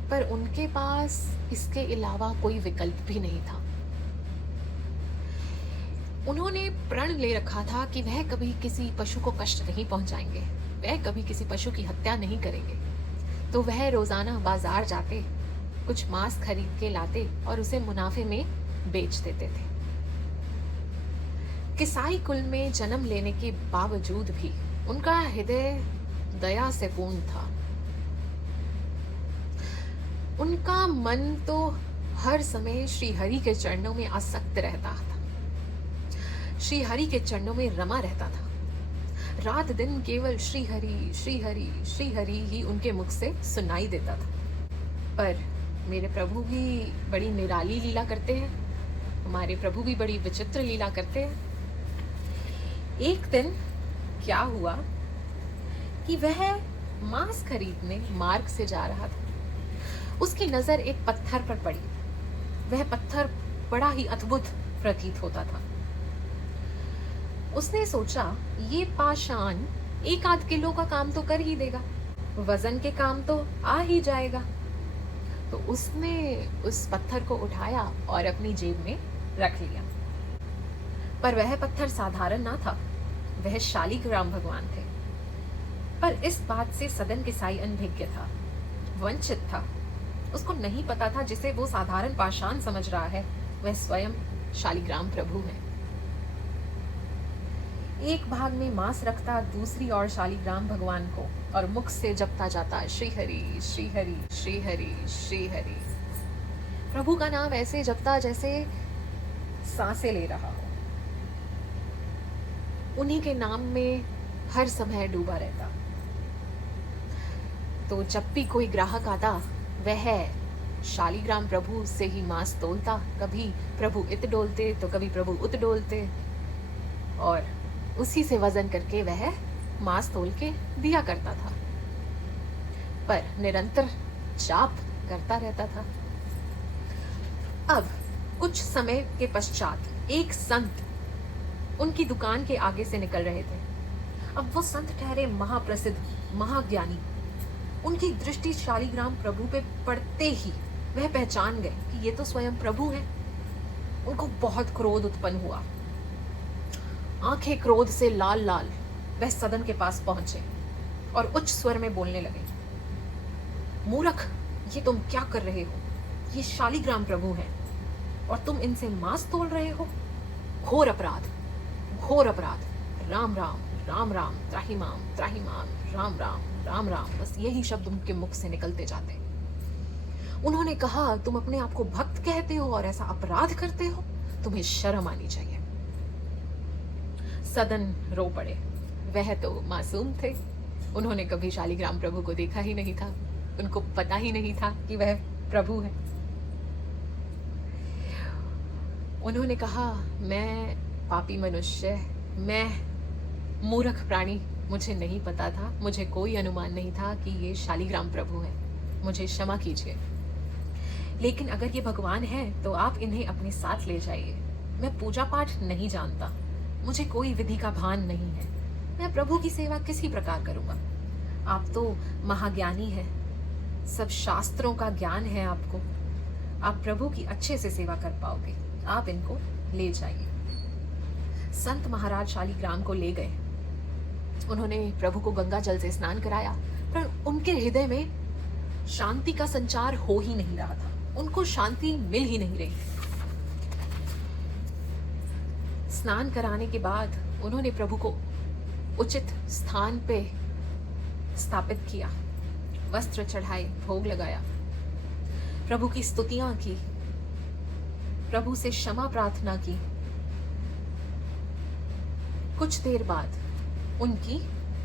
पर उनके पास इसके अलावा कोई विकल्प भी नहीं था। उन्होंने प्रण ले रखा था कि वह कभी किसी पशु को कष्ट नहीं पहुंचाएंगे, वह कभी किसी पशु की हत्या नहीं करेंगे। तो वह रोजाना बाजार जाते, कुछ मांस खरीद के लाते और उसे मुनाफे में बेच देते थे। किसाई कुल में जन्म लेने के बावजूद भी उनका हृदय दया से पूर्ण था। उनका मन तो हर समय श्री हरि के चरणों में आसक्त रहता था, श्री हरि के चरणों में रमा रहता था। रात दिन केवल श्री हरि श्री हरि श्री हरि ही उनके मुख से सुनाई देता था। पर मेरे प्रभु भी बड़ी निराली लीला करते हैं, हमारे प्रभु भी बड़ी विचित्र लीला करते हैं। एक दिन क्या हुआ कि वह मांस खरीदने मार्ग से जा रहा था। उसकी नजर एक पत्थर पर पड़ी। वह पत्थर बड़ा ही अद्भुत प्रतीत होता था। उसने सोचा, ये पाषाण 1 आध किलो का काम तो कर ही देगा, वजन के काम तो आ ही जाएगा। तो उसने उस पत्थर को उठाया और अपनी जेब में रख लिया। पर वह पत्थर साधारण ना था, वह शालिग्राम भगवान थे। पर इस बात से सदन के साई अनभिज्ञ था, वंचित था। उसको नहीं पता था जिसे वो साधारण पाषाण समझ रहा है, वह स्वयं शालिग्राम प्रभु है। एक भाग में मांस रखता दूसरी ओर शालिग्राम भगवान को और मुख से जपता जाता, श्री हरि श्री हरि श्री हरि श्री हरि। प्रभु का नाम ऐसे जपता जैसे सांसें ले रहा हो। उन्हीं के नाम में हर समय डूबा रहता। तो जब भी कोई ग्राहक आता, वह शालिग्राम प्रभु से ही मांस तोलता। कभी प्रभु इत डोलते तो कभी प्रभु उत डोलते, और उसी से वजन करके वह मांस तोल के दिया करता था। पर निरंतर जाप करता रहता था। अब कुछ समय के पश्चात एक संत उनकी दुकान के आगे से निकल रहे थे। अब वो संत ठहरे महाप्रसिद्ध, महाज्ञानी। उनकी दृष्टि शालिग्राम प्रभु पे पड़ते ही वह पहचान गए कि ये तो स्वयं प्रभु हैं। उनको बहुत क्रोध उत्पन्न हुआ। आंखें क्रोध से लाल लाल वह सदन के पास पहुंचे और उच्च स्वर में बोलने लगे, मूर्ख, ये तुम क्या कर रहे हो? ये शालिग्राम प्रभु हैं और तुम इनसे मांस तोल रहे हो। घोर अपराध, घोर अपराध। राम राम राम राम, त्राहिमाम त्राहिमाम, राम राम राम राम। बस यही शब्द उनके मुख से निकलते जाते। उन्होंने कहा, तुम अपने आप को भक्त कहते हो और ऐसा अपराध करते हो? तुम्हें शर्म आनी चाहिए। सदन रो पड़े। वह तो मासूम थे, उन्होंने कभी शालिग्राम प्रभु को देखा ही नहीं था। उनको पता ही नहीं था कि वह प्रभु है। उन्होंने कहा, मैं पापी मनुष्य, मैं मूर्ख प्राणी, मुझे नहीं पता था, मुझे कोई अनुमान नहीं था कि ये शालिग्राम प्रभु हैं, मुझे क्षमा कीजिए। लेकिन अगर ये भगवान हैं तो आप इन्हें अपने साथ ले जाइए। मैं पूजा पाठ नहीं जानता, मुझे कोई विधि का भान नहीं है, मैं प्रभु की सेवा किसी प्रकार करूंगा। आप तो महाज्ञानी हैं, सब शास्त्रों का ज्ञान है आपको, आप प्रभु की अच्छे से सेवा कर पाओगे, आप इनको ले जाइए। संत महाराज शालिग्राम को ले गए। उन्होंने प्रभु को गंगा जल से स्नान कराया, पर उनके हृदय में शांति का संचार हो ही नहीं रहा था, उनको शांति मिल ही नहीं रही। स्नान कराने के बाद उन्होंने प्रभु को उचित स्थान पे स्थापित किया, वस्त्र चढ़ाए, भोग लगाया, प्रभु की स्तुतियां की, प्रभु से क्षमा प्रार्थना की। कुछ देर बाद उनकी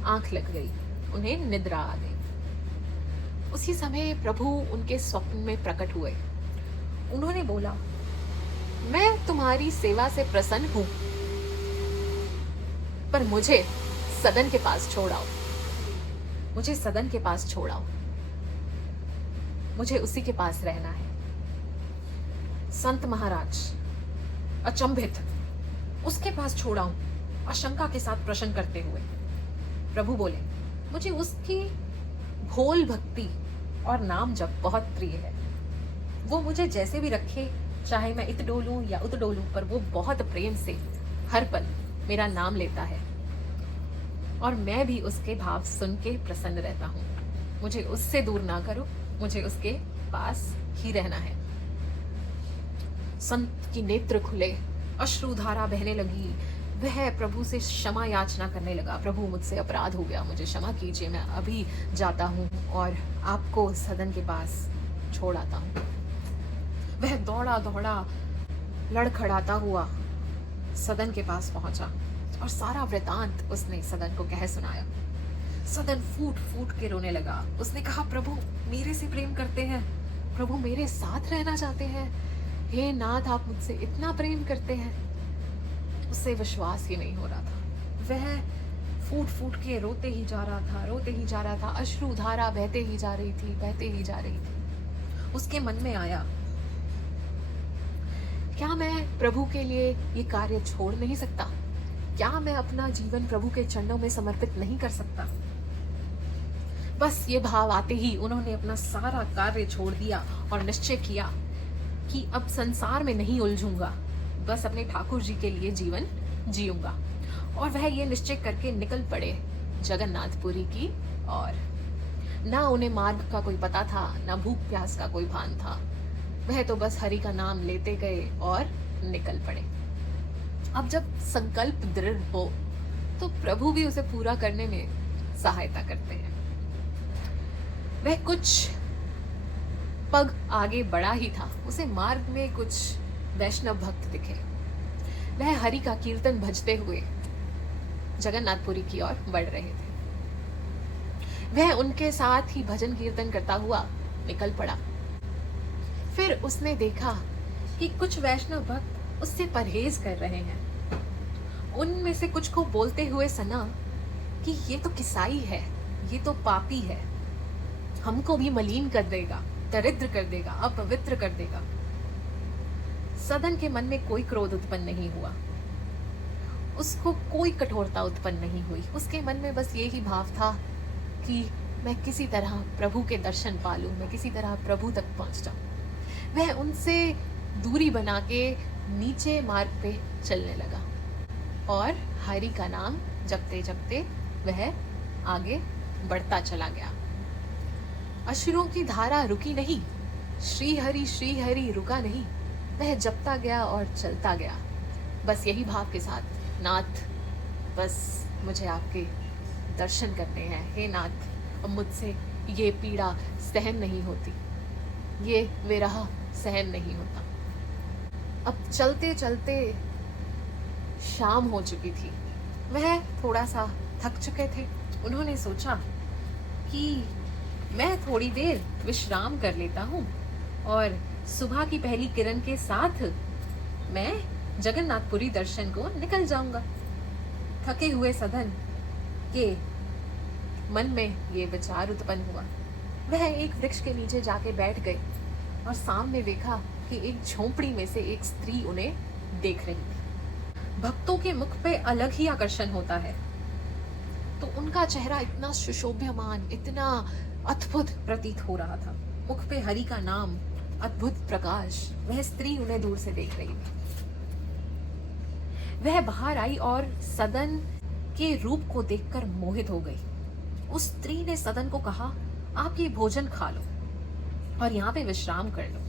आंख लग गई, उन्हें निद्रा आ गई। उसी समय प्रभु उनके स्वप्न में प्रकट हुए। उन्होंने बोला, मैं तुम्हारी सेवा से प्रसन्न हूं, पर मुझे सदन के पास छोड़ाओ, मुझे सदन के पास छोड़ाओ, मुझे उसी के पास रहना है। संत महाराज अचंभित, उसके पास छोड़ाऊं? आशंका के साथ प्रश्न करते हुए प्रभु बोले, मुझे उसकी भोल भक्ति और नाम जप बहुत प्रिय है। वो मुझे जैसे भी रखे, चाहे मैं इत डोलूं या उत डोलूं, पर वो बहुत प्रेम से हर पल मेरा नाम लेता है और मैं भी उसके भाव सुन के प्रसन्न रहता हूँ। मुझे उससे दूर ना करो, मुझे उसके पास ही रहना है। संत की नेत्र खुले, अश्रुधारा बहने लगी। वह प्रभु से क्षमा याचना करने लगा, प्रभु मुझसे अपराध हो गया, मुझे क्षमा कीजिए, मैं अभी जाता हूँ और आपको सदन के पास छोड़ आता हूँ। वह दौड़ा दौड़ा लड़खड़ाता हुआ सदन के पास पहुंचा और सारा वृतांत उसने सदन को कह सुनाया। सदन फूट फूट के रोने लगा। उसने कहा, प्रभु मेरे से प्रेम करते हैं, प्रभु मेरे साथ रहना चाहते हैं, हे नाथ आप मुझसे इतना प्रेम करते हैं। उससे विश्वास ही नहीं हो रहा था। वह फूट फूट के रोते ही जा रहा था, रोते ही जा रहा था, अश्रुधारा बहते ही जा रही थी, बहते ही जा रही थी। उसके मन में आया, क्या मैं प्रभु के लिए ये कार्य छोड़ नहीं सकता? क्या मैं अपना जीवन प्रभु के चरणों में समर्पित नहीं कर सकता? बस ये भाव आते ही उन्होंने अपना सारा कार्य छोड़ दिया और निश्चय किया कि अब संसार में नहीं उलझूंगा, बस अपने ठाकुर जी के लिए जीवन जीऊंगा। और वह ये निश्चय करके निकल पड़े जगन्नाथपुरी की और ना उन्हें मार्ग का कोई पता था, ना भूख प्यास का कोई भान था। वह तो बस हरि का नाम लेते गए और निकल पड़े। अब जब संकल्प दृढ़ हो तो प्रभु भी उसे पूरा करने में सहायता करते हैं। वह कुछ पग आगे बढ़ा ही था, उसे मार्ग में कुछ वैष्णव भक्त दिखे। वह हरि का कीर्तन भजते हुए जगन्नाथपुरी की ओर बढ़ रहे थे। वह उनके साथ ही भजन कीर्तन करता हुआ निकल पड़ा। फिर उसने देखा कि कुछ वैष्णव भक्त उससे परहेज कर रहे हैं। उनमें से कुछ को बोलते हुए सुना कि ये तो किसाई है, ये तो पापी है, हमको भी मलिन कर देगा, दरिद्र कर देगा, अपवित्र कर देगा। सदन के मन में कोई क्रोध उत्पन्न नहीं हुआ, उसको कोई कठोरता उत्पन्न नहीं हुई। उसके मन में बस यही भाव था कि मैं किसी तरह प्रभु के दर्शन पा लूं, मैं किसी तरह प्रभु तक पहुंच जाऊं। वह उनसे दूरी बना के नीचे मार्ग पे चलने लगा और हरि का नाम जपते जपते वह आगे बढ़ता चला गया। अश्रुओं की धारा रुकी नहीं, श्री हरि रुका नहीं। वह जपता गया और चलता गया, बस यही भाव के साथ, नाथ बस मुझे आपके दर्शन करने हैं, हे नाथ अब मुझसे ये पीड़ा सहन नहीं होती, ये विरह सहन नहीं होता। अब चलते चलते शाम हो चुकी थी, वह थोड़ा सा थक चुके थे। उन्होंने सोचा कि मैं थोड़ी देर विश्राम कर लेता हूँ और सुबह की पहली किरण के साथ मैं जगन्नाथपुरी दर्शन को निकल जाऊंगा। थके हुए सदन के मन में ये विचार उत्पन्न हुआ। वह एक वृक्ष के नीचे जाके बैठ गए और सामने देखा कि एक झोंपड़ी में से एक स्त्री उन्हें देख रही थी। भक्तों के मुख पे अलग ही आकर्षण होता है, तो उनका चेहरा इतना सुशोभ्यमान, इतना अद्भुत प्रतीत हो रहा था। मुख पे हरि का नाम, अद्भुत प्रकाश। वह स्त्री उन्हें दूर से देख रही थी। वह बाहर आई और सदन के रूप को देखकर मोहित हो गई। उस स्त्री ने सदन को कहा, आप ये भोजन खा लो और यहाँ पे विश्राम कर लो।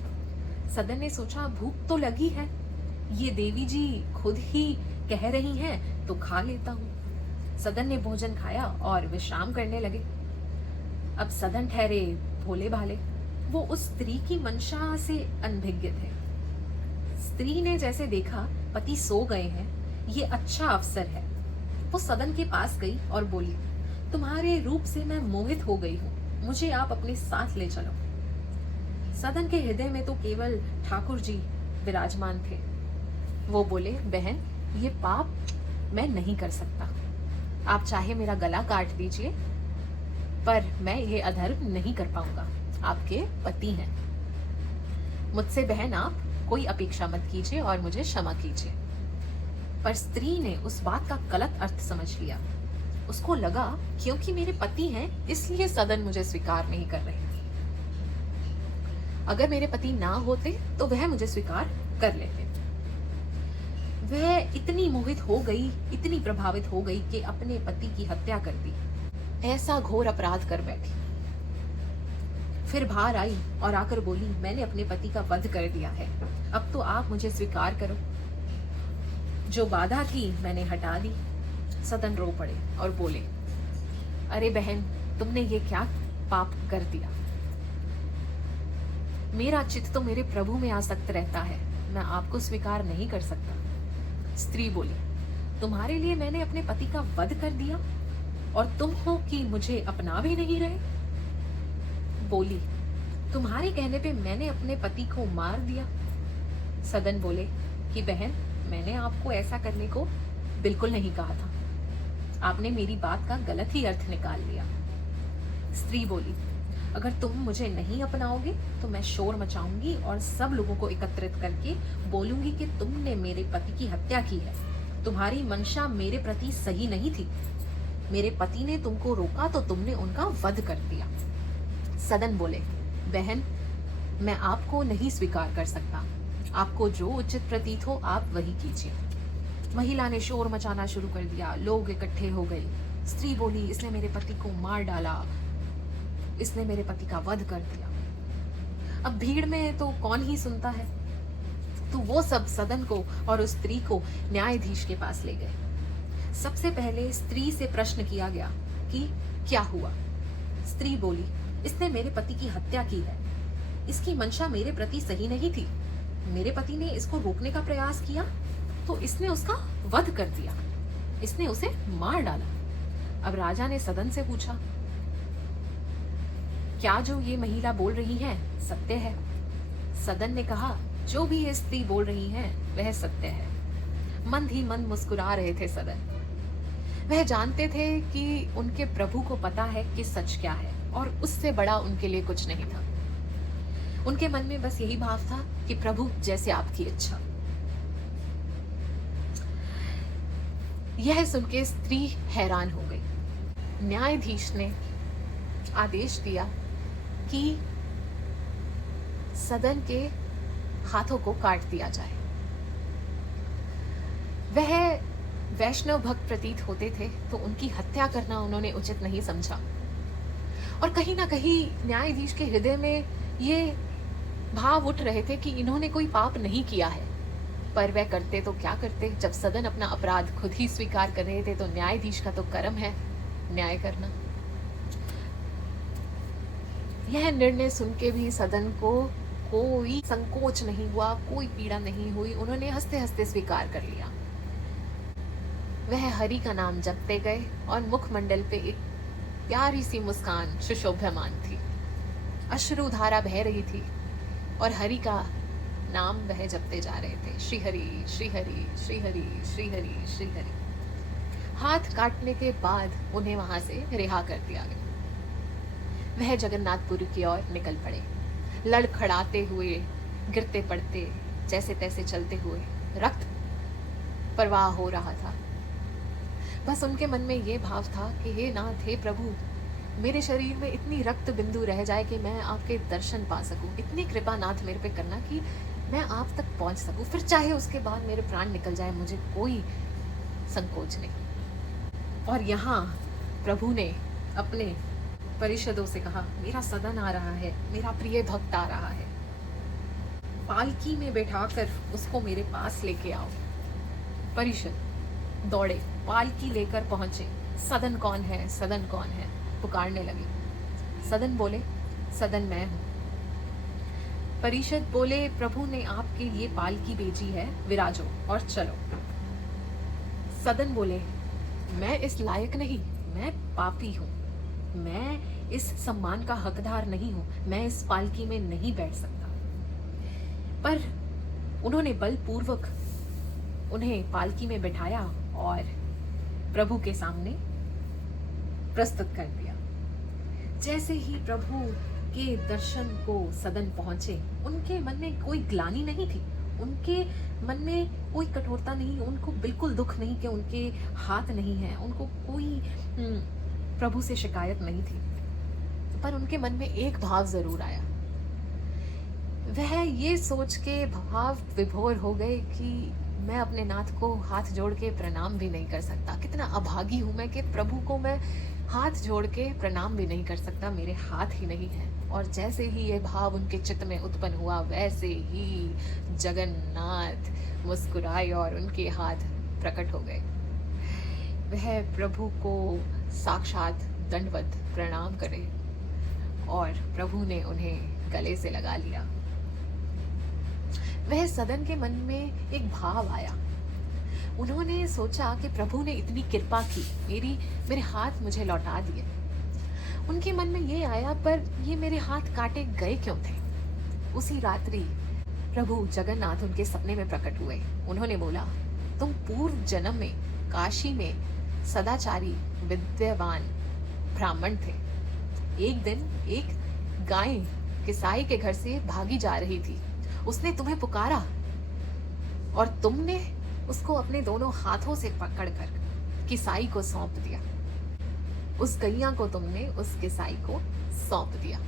सदन ने सोचा, भूख तो लगी है, ये देवी जी खुद ही कह रही हैं तो खा लेता हूँ। सदन ने भोजन खाया और विश्राम करने लगे। अब सदन ठहरे भोले भाले, वो उस स्त्री की मंशा से अनभिज्ञ थे। स्त्री ने जैसे देखा पति सो गए हैं, ये अच्छा अवसर है। वो सदन के पास गई और बोली, तुम्हारे रूप से मैं मोहित हो गई हूँ, मुझे आप अपने साथ ले चलो। सदन के हृदय में तो केवल ठाकुर जी विराजमान थे। वो बोले, बहन ये पाप मैं नहीं कर सकता, आप चाहे मेरा गला काट दीजिए, पर मैं ये अधर्म नहीं कर पाऊंगा, आपके पति हैं। मुझसे बहन आप कोई अपेक्षा मत कीजिए और मुझे क्षमा कीजिए। पर स्त्री ने उस बात का गलत अर्थ समझ लिया। उसको लगा क्योंकि मेरे पति हैं इसलिए सदन मुझे स्वीकार नहीं कर रहे। अगर मेरे पति ना होते तो वह मुझे स्वीकार कर लेते। वह इतनी मोहित हो गई, इतनी प्रभावित हो गई कि अपने पति की हत्या कर दी। ऐसा घोर अपराध कर बैठी। फिर बाहर आई और आकर बोली, मैंने अपने पति का वध कर दिया है, अब तो आप मुझे स्वीकार करो। जो बाधा थी मैंने हटा दी। सदन रो पड़े और बोले, अरे बहन तुमने ये क्या पाप कर दिया? मेरा चित्त तो मेरे प्रभु में आसक्त रहता है, मैं आपको स्वीकार नहीं कर सकता। स्त्री बोली, तुम्हारे लिए मैंने अपने पति का वध कर दिया और तुम हो कि मुझे अपना भी नहीं रहे। बोली, तुम्हारे कहने पे मैंने अपने पति को मार दिया। सदन बोले कि बहन मैंने आपको ऐसा करने को बिल्कुल नहीं कहा था, आपने मेरी बात का गलत ही अर्थ निकाल लिया। स्त्री बोली, अगर तुम मुझे नहीं अपनाओगे तो मैं शोर मचाऊंगी और सब लोगों को एकत्रित करके बोलूंगी कि तुमने मेरे पति की हत्या की है। तुम्हारी मंशा मेरे प्रति सही नहीं थी। मेरे पति ने तुमको रोका तो तुमने उनका वध कर दिया। सदन बोले, बहन, मैं आपको नहीं स्वीकार कर सकता। आपको जो उचित प्रतीत हो आप वही कीजिए। महिला ने शोर मचाना शुरू कर दिया। लोग इकट्ठे हो गए। स्त्री बोली, इसने मेरे पति को मार डाला, इसने मेरे पति का वध कर दिया। अब भीड़ में तो कौन ही सुनता है, तो वो सब सदन को और उस स्त्री को न्यायाधीश के पास ले गए। सबसे पहले स्त्री से प्रश्न किया गया कि क्या हुआ। स्त्री बोली, इसने मेरे पति की हत्या की है। इसकी मंशा मेरे प्रति सही नहीं थी। मेरे पति ने इसको रोकने का प्रयास किया तो इसने उसका वध कर दिया। इसने उसे मार डाला। अब राजा ने सदन से पूछा, क्या जो ये महिला बोल रही है सत्य है? सदन ने कहा, जो भी ये स्त्री बोल रही है वह सत्य है। मंद ही मंद मुस्कुरा रहे थे सदन। वह जानते थे कि उनके प्रभु को पता है कि सच क्या है और उससे बड़ा उनके लिए कुछ नहीं था। उनके मन में बस यही भाव था कि प्रभु जैसे आपकी इच्छा। यह सुनके स्त्री हैरान हो गई। न्यायाधीश ने आदेश दिया कि सदन के हाथों को काट दिया जाए। वह वैष्णव भक्त प्रतीत होते थे तो उनकी हत्या करना उन्होंने उचित नहीं समझा और कहीं ना कहीं न्यायाधीश के हृदय में ये भाव उठ रहे थे कि इन्होंने कोई पाप नहीं किया है। पर वह करते तो क्या करते, जब सदन अपना अपराध खुद ही स्वीकार कर रहे थे तो न्यायाधीश का तो कर्म है न्याय करना। यह निर्णय सुन के भी सदन को कोई संकोच नहीं हुआ, कोई पीड़ा नहीं हुई। उन्होंने हंसते हंसते स्वीकार कर लिया। वह हरि का नाम जपते गए और मुखमंडल पे एक प्यारी सी मुस्कान सुशोभ्यमान थी। अश्रुधारा बह रही थी और हरि का नाम वह जपते जा रहे थे, श्री हरि श्री हरि श्री हरि श्री हरि श्री हरि। हाथ काटने के बाद उन्हें वहां से रिहा कर दिया गया। वह जगन्नाथपुरी की ओर निकल पड़े, लड़खड़ाते हुए, गिरते पड़ते, जैसे तैसे चलते हुए। रक्त प्रवाह हो रहा था। बस उनके मन में ये भाव था कि हे नाथ, हे प्रभु, मेरे शरीर में इतनी रक्त बिंदु रह जाए कि मैं आपके दर्शन पा सकूं। इतनी कृपा नाथ मेरे पे करना कि मैं आप तक पहुंच सकूं। फिर चाहे उसके बाद मेरे प्राण निकल जाए, मुझे कोई संकोच नहीं। और यहाँ प्रभु ने अपने परिषदों से कहा, मेरा सदन आ रहा है, मेरा प्रिय भक्त आ रहा है, पालकी में बैठाकर उसको मेरे पास लेके आओ। परिषद दौड़े, पालकी लेकर पहुंचे। सदन कौन है, सदन कौन है, पुकारने लगी। सदन बोले, सदन मैं हूं। परिषद बोले, प्रभु ने आपके लिए पालकी भेजी है, विराजो और चलो। सदन बोले, मैं इस लायक नहीं, मैं पापी हूं, मैं इस सम्मान का हकदार नहीं हूं, मैं इस पालकी में नहीं बैठ सकता। पर उन्होंने बलपूर्वक उन्हें पालकी में बैठाया और प्रभु के सामने प्रस्तुत कर दिया। जैसे ही प्रभु के दर्शन को सदन पहुंचे, उनके मन में कोई ग्लानि नहीं थी, उनके मन में कोई कठोरता नहीं, उनको बिल्कुल दुख नहीं कि उनके हाथ नहीं है, उनको कोई प्रभु से शिकायत नहीं थी। पर उनके मन में एक भाव जरूर आया। वह ये सोच के भाव विभोर हो गए कि मैं अपने नाथ को हाथ जोड़ के प्रणाम भी नहीं कर सकता। कितना अभागी हूं मैं कि प्रभु को मैं हाथ जोड़ के प्रणाम भी नहीं कर सकता, मेरे हाथ ही नहीं है। और जैसे ही ये भाव उनके चित्त में उत्पन्न हुआ, वैसे ही जगन्नाथ मुस्कुराए और उनके हाथ प्रकट हो गए। वह प्रभु को साक्षात दंडवत प्रणाम करे और प्रभु ने उन्हें गले से लगा लिया। वह सदन के मन में एक भाव आया। उन्होंने सोचा कि प्रभु ने इतनी कृपा की, मेरे हाथ मुझे लौटा दिए। उनके मन में ये आया, पर ये मेरे हाथ काटे गए क्यों थे? उसी रात्रि प्रभु जगन्नाथ उनके सपने में प्रकट हुए। उन्होंने बोला, तुम पूर्व जन्म में काशी में सदाचारी विद्यावान ब्राह्मण थे। एक दिन एक गाय किसाई के घर से भागी जा रही थी। उसने तुम्हें पुकारा और तुमने उसको अपने दोनों हाथों से पकड़कर किसाई को सौंप दिया। उस गैया को तुमने उस किसाई को सौंप दिया।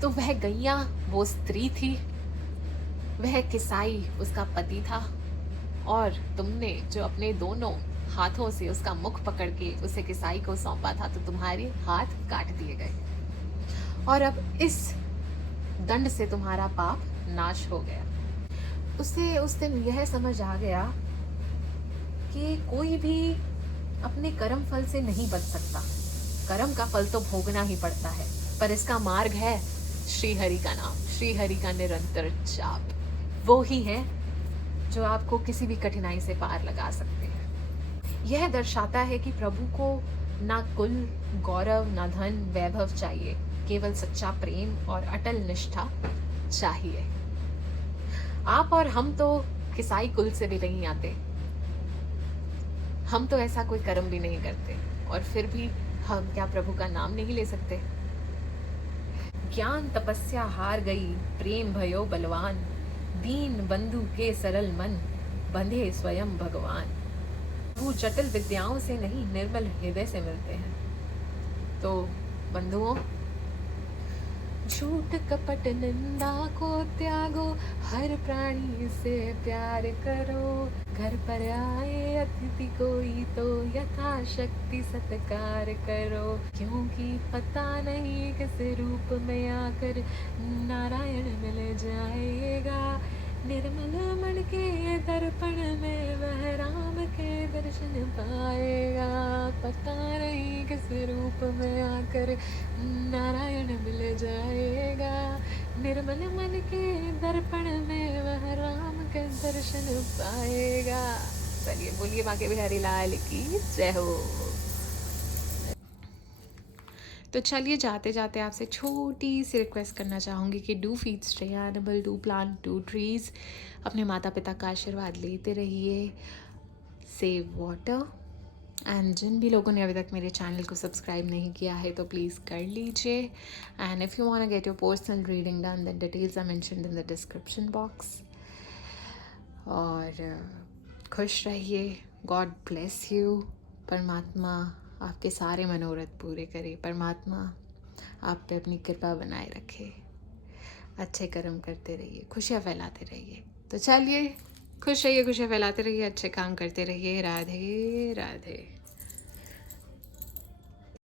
तो वह गैया वो स्त्री थी, वह किसाई उसका पति था, और तुमने जो अपने दोनों हाथों से उसका मुख पकड़ के उसे किसाई को सौंपा था, तो तुम्हारे हाथ काट दिए गए और अब इस दंड से तुम्हारा पाप नाश हो गया। उसे उस दिन यह समझ आ गया कि कोई भी अपने कर्म फल से नहीं बच सकता। कर्म का फल तो भोगना ही पड़ता है, पर इसका मार्ग है श्री हरि का नाम, श्री हरि का निरंतर जाप। वो ही है जो आपको किसी भी कठिनाई से पार लगा सकते हैं। यह दर्शाता है कि प्रभु को ना कुल, गौरव, ना धन, वैभव चाहिए, केवल सच्चा प्रेम और अटल निष्ठा चाहिए। आप और हम तो किसाई कुल से भी नहीं आते, हम तो ऐसा कोई कर्म भी नहीं करते, और फिर भी हम क्या प्रभु का नाम नहीं ले सकते? ज्ञान तपस्या हार गई, प्रेम भयो बलवान, दीन बंधु के सरल मन, बंधे स्वयं भगवान। वो जटिल विद्याओं से नहीं, निर्मल हृदय से मिलते हैं। तो बंधुओं, झूठ कपट निंदा को त्यागो, हर प्राणी से प्यार करो, घर पर आए अतिथि कोई तो यथाशक्ति सत्कार करो, क्योंकि पता नहीं किस रूप में आकर नारायण मिल जाएगा। निर्मल मन के दर्पण में वह राम के दर्शन पाएगा, पता नहीं किस रूप में आकर नारायण मिल जाएगा। निर्मल मन के दर्पण में वह राम के दर्शन पाएगा। चलिए बोलिए माँ के बिहारी लाल की जय हो। तो चलिए जाते जाते आपसे छोटी सी रिक्वेस्ट करना चाहूँगी कि do feed stay animal, do plant 2 trees. अपने माता पिता का आशीर्वाद लेते रहिए, सेव वाटर। एंड जिन भी लोगों ने अभी तक मेरे चैनल को सब्सक्राइब नहीं किया है तो प्लीज़ कर लीजिए। And if you want get your personal reading done, then details are mentioned in the description box. और खुश रहिए, गॉड ब्लेस यू। परमात्मा आपके सारे मनोरथ पूरे करे, परमात्मा आप पे अपनी कृपा बनाए रखे, अच्छे कर्म करते रहिए, खुशियाँ फैलाते रहिए। तो चलिए खुश रहिए, खुशियाँ फैलाते रहिए, अच्छे काम करते रहिए। राधे राधे।